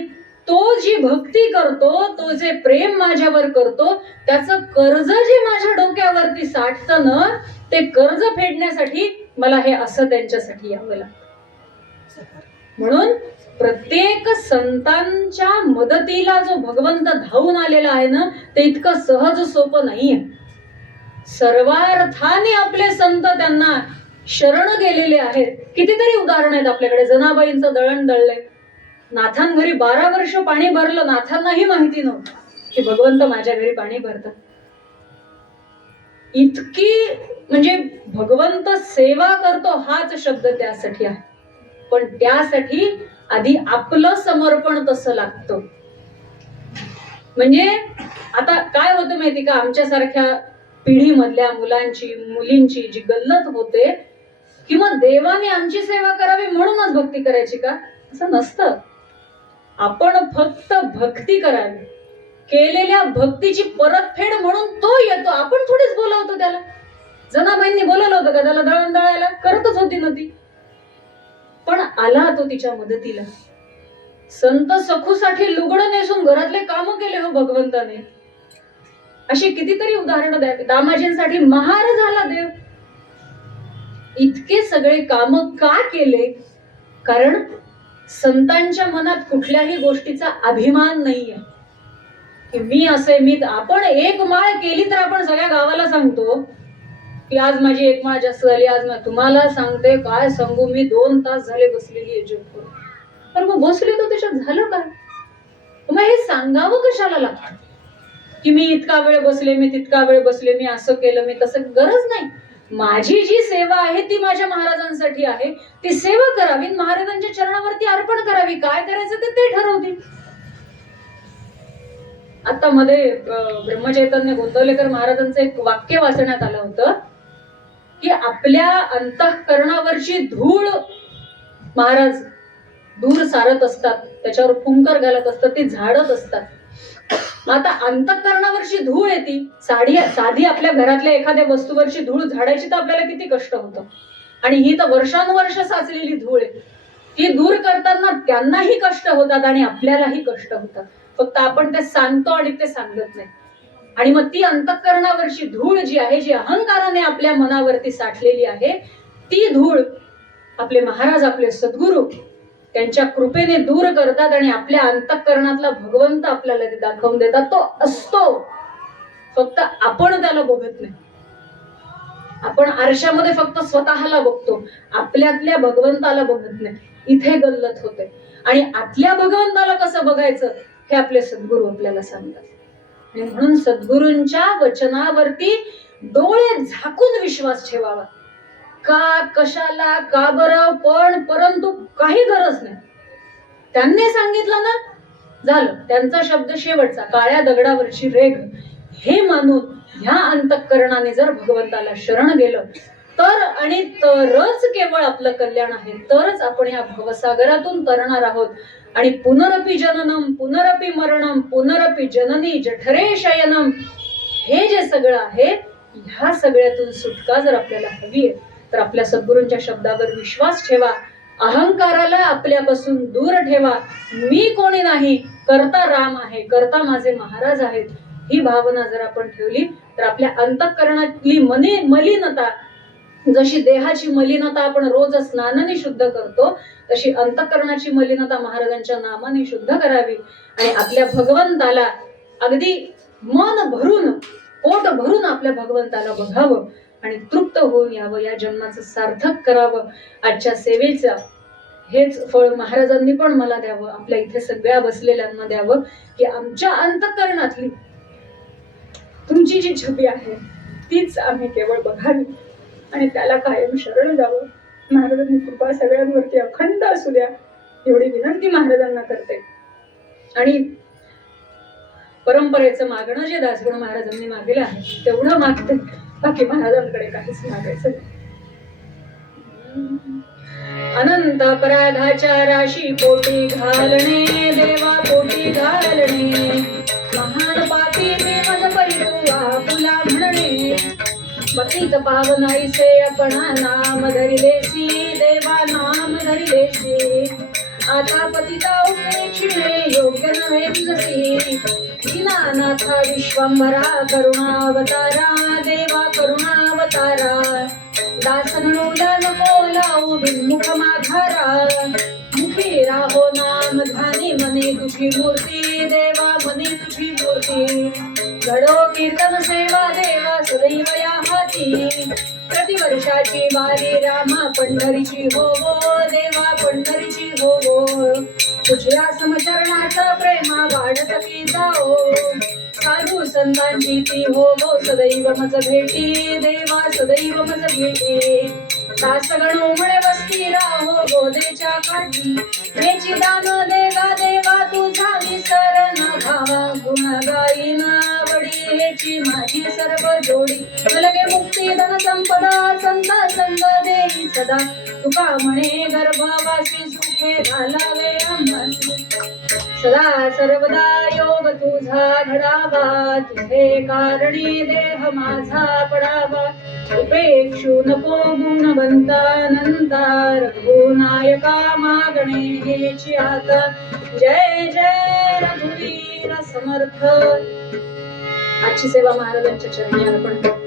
तो जी भक्ती करतो तो जे प्रेम माझ्यावर करतो त्याचं कर्ज जे माझ्या डोक्यावरती साठतं ना ते कर्ज फेडण्यासाठी मला हे असं त्यांच्यासाठी यावं लागतं म्हणून प्रत्येक संतांच्या मदतीला जो भगवंत धावून आलेला आहे ना ते इतकं सहज सोपं नाहीये सर्वार्थाने आपले संत त्यांना शरण गेलेले आहेत कितीतरी उदाहरण आहेत आपल्याकडे जनाबाईंचं दळण दळलंय नाथां घरी 12 वर्ष पाणी भरलं नाथांनाही माहिती नव्हतं की भगवंत माझ्या घरी पाणी भरतात इतकी म्हणजे भगवंत सेवा करतो हाच शब्द त्यासाठी आहे पण त्यासाठी आधी आपलं समर्पण तसं लागतं म्हणजे आता काय होतं माहिती का आमच्यासारख्या पिढीमधल्या मुलांची मुलींची जी गल्लत होते किंवा देवाने आमची सेवा करावी म्हणूनच भक्ती करायची का असं नसतं आपण फक्त भक्ती करावी केलेल्या भक्तीची परतफेड म्हणून तो येतो आपण थोडीच बोलवतो त्याला जनाबाईंनी बोलवलं होतं का त्याला दळण दळायला करतच होती ना ती पण आला तो तिच्या मदतीला संत सखूसाठी लुगडं नेसून घरातले काम केले हो भगवंताने अशी कितीतरी उदाहरणं द्या दामाजींसाठी महार झाला देव इतके सगळे काम का केले? कारण संतांच्या मनात कुठल्याही गोष्टीचा अभिमान नाहीये की मी असे मी आपण एक माळ केली तर आपण सगळ्या गावाला सांगतो की आज माझी एक माळ जास्त झाली, आज तुम्हाला सांगते काय सांगू, मी 2 तास झाले बसलेली आहे जप करून. पण मग बसले तर त्याच्यात झालं काय? मग हे सांगावं कशाला लागतं की मी इतका वेळ बसले, मी तितका वेळ बसले, मी असं केलं, मी तसं? गरज नाही. माझी जी सेवा आहे ती माझ्या महाराजांसाठी आहे. ती सेवा करावी, महाराजांच्या चरणावरती अर्पण करावी. काय करायचं ते ठरवतील. आता मध्ये ब्रह्मचैतन्य गोंदवलेकर महाराजांचं एक वाक्य वाचण्यात आलं होतं की आपल्या अंतःकरणावरची धूळ महाराज दूर सारत असतात, त्याच्यावर फुंकर घालत असतात, ती झाडत असतात. आता अंतःकरणावरची धूळ येते, साधी आपल्या घरातल्या एखाद्या वस्तूवरची धूळ झाडायची तर आपल्याला किती कष्ट होतं, आणि ही तर वर्षानुवर्ष साचलेली धूळ आहे. ती दूर करताना त्यांनाही कष्ट होतात आणि आपल्यालाही कष्ट होतात. फक्त आपण ते सांगतो आणि ते सांगत नाही. आणि मग ती अंतःकरणावरची धूळ जी आहे, जी अहंकाराने आपल्या मनावरती साठलेली आहे, ती धूळ आपले महाराज, आपले सद्गुरू त्यांच्या कृपेने दूर करतात आणि आपल्या अंतःकरणातला भगवंत आपल्याला ते दाखवून देतात. तो असतो, फक्त आपण त्याला बघत नाही. आपण आरशामध्ये फक्त स्वतःला बघतो, आपल्यातल्या भगवंताला बघत नाही. इथे गल्लत होते. आणि आतल्या भगवंताला कसं बघायचं हे आपले सद्गुरू आपल्याला सांगतात. आणि म्हणून सद्गुरूंच्या वचनावरती डोळे झाकून विश्वास ठेवावा. का, कशाला, का बरं, परंतु काही गरज नाही. त्यांनी सांगितलं ना, झालं. त्यांचा शब्द शेवटचा, काळ्या दगडावरची रेघ, हे मानून ह्या अंतःकरणाने जर भगवंताला शरण गेलं तर आणि तरच केवळ आपलं कल्याण आहे. तरच आपण या भवसागरातून तरणार आहोत. आणि पुनरपि जननम पुनरपि मरणम पुनरपि जननी जठरे शयनम, हे जे सगळं आहे, ह्या सगळ्यातून सुटका जर आपल्याला हवी आहे तर आपल्या सद्गुरूंच्या शब्दावर विश्वास ठेवा. अहंकाराला आपल्यापासून दूर ठेवा. मी कोणी नाही, करता राम आहे, करता माझे महाराज आहेत, ही भावना जर आपण ठेवली तर आपल्या अंतःकरणातली मलिनता, जशी देहाची मलिनता आपण रोज स्नानाने शुद्ध करतो, तशी अंतःकरणाची मलिनता महाराजांच्या नामाने शुद्ध करावी. आणि आपल्या भगवंताला अगदी मन भरून, पोट भरून आपल्या भगवंताला बघावं आणि तृप्त होऊन यावं. या जन्माचं सार्थक करावं. आजच्या सेवेचं हेच फळ महाराजांनी पण मला द्यावं, आपल्या इथे सगळ्या बसलेल्यांना द्यावं, की आमच्या अंतःकरणातली तुमची जी छबी आहे तीच आम्ही केवळ बघावी आणि त्याला कायम शरण जावं. महाराजांनी कृपा सगळ्यांवरती अखंड असू द्या, एवढी विनंती महाराजांना करते. आणि परंपरेचं मागणं जे दासगण महाराजांनी मागेलं आहे तेवढं मागते, बाकी महाराजांकडे काहीच मागायचं नाही. अनंत अपराधाच्या राशी पोटी घालणे, देवा पोटी घालणे, महान पापी देवज परितुवा फुला म्हणणे, पतित पावनाईसे आपणा नाम धरिलेसी, देवा नाम धरिलेसी, आता पतिता उपेक्षिणे योग्य नव्हे तुझसी, दीनानाथा विश्वंभरा करुणावतारा, देवा करुणावतारा, दासनोला नको लावू बिनमुख माघारा, मुखी राहो नाम ध्यानी मनी तुझी मूर्ती, देवा मनी तुझी मूर्ती, घडो कीर्तन सेवा देवा सदैव या हाती, प्रतिवर्षाची वारी रामा पंढरीची हो देवा पंढरीची हो, तुझ्या समचरणाचं प्रेमा वाढत की जाओ, साधू संतांची ती हो सदैव मज भेटी, देवा सदैव मज भेटी, दासगण उमळे वस्ती राहो गोदेच्या काठी, हेची दान देवा देवा तुझा विसर न घावा, गुण गाईन आवडी हेची माझी सर्व जोडी, लगे मुक्ती धन संपदा संत संग देई सदा, तुका म्हणे गर्भवासी सुखे घालावे आम्हासी, सदा सर्वदा योग तुझा घडावा, तुझे कारणी देह माझा पडावा, उपेक्षू नको गुणवंता अनंता, रघुनायका मागणे हेची आता, जय जय रघुवीर समर्थ. आजची सेवा महाराजांच्या चरणी अर्पण करतो.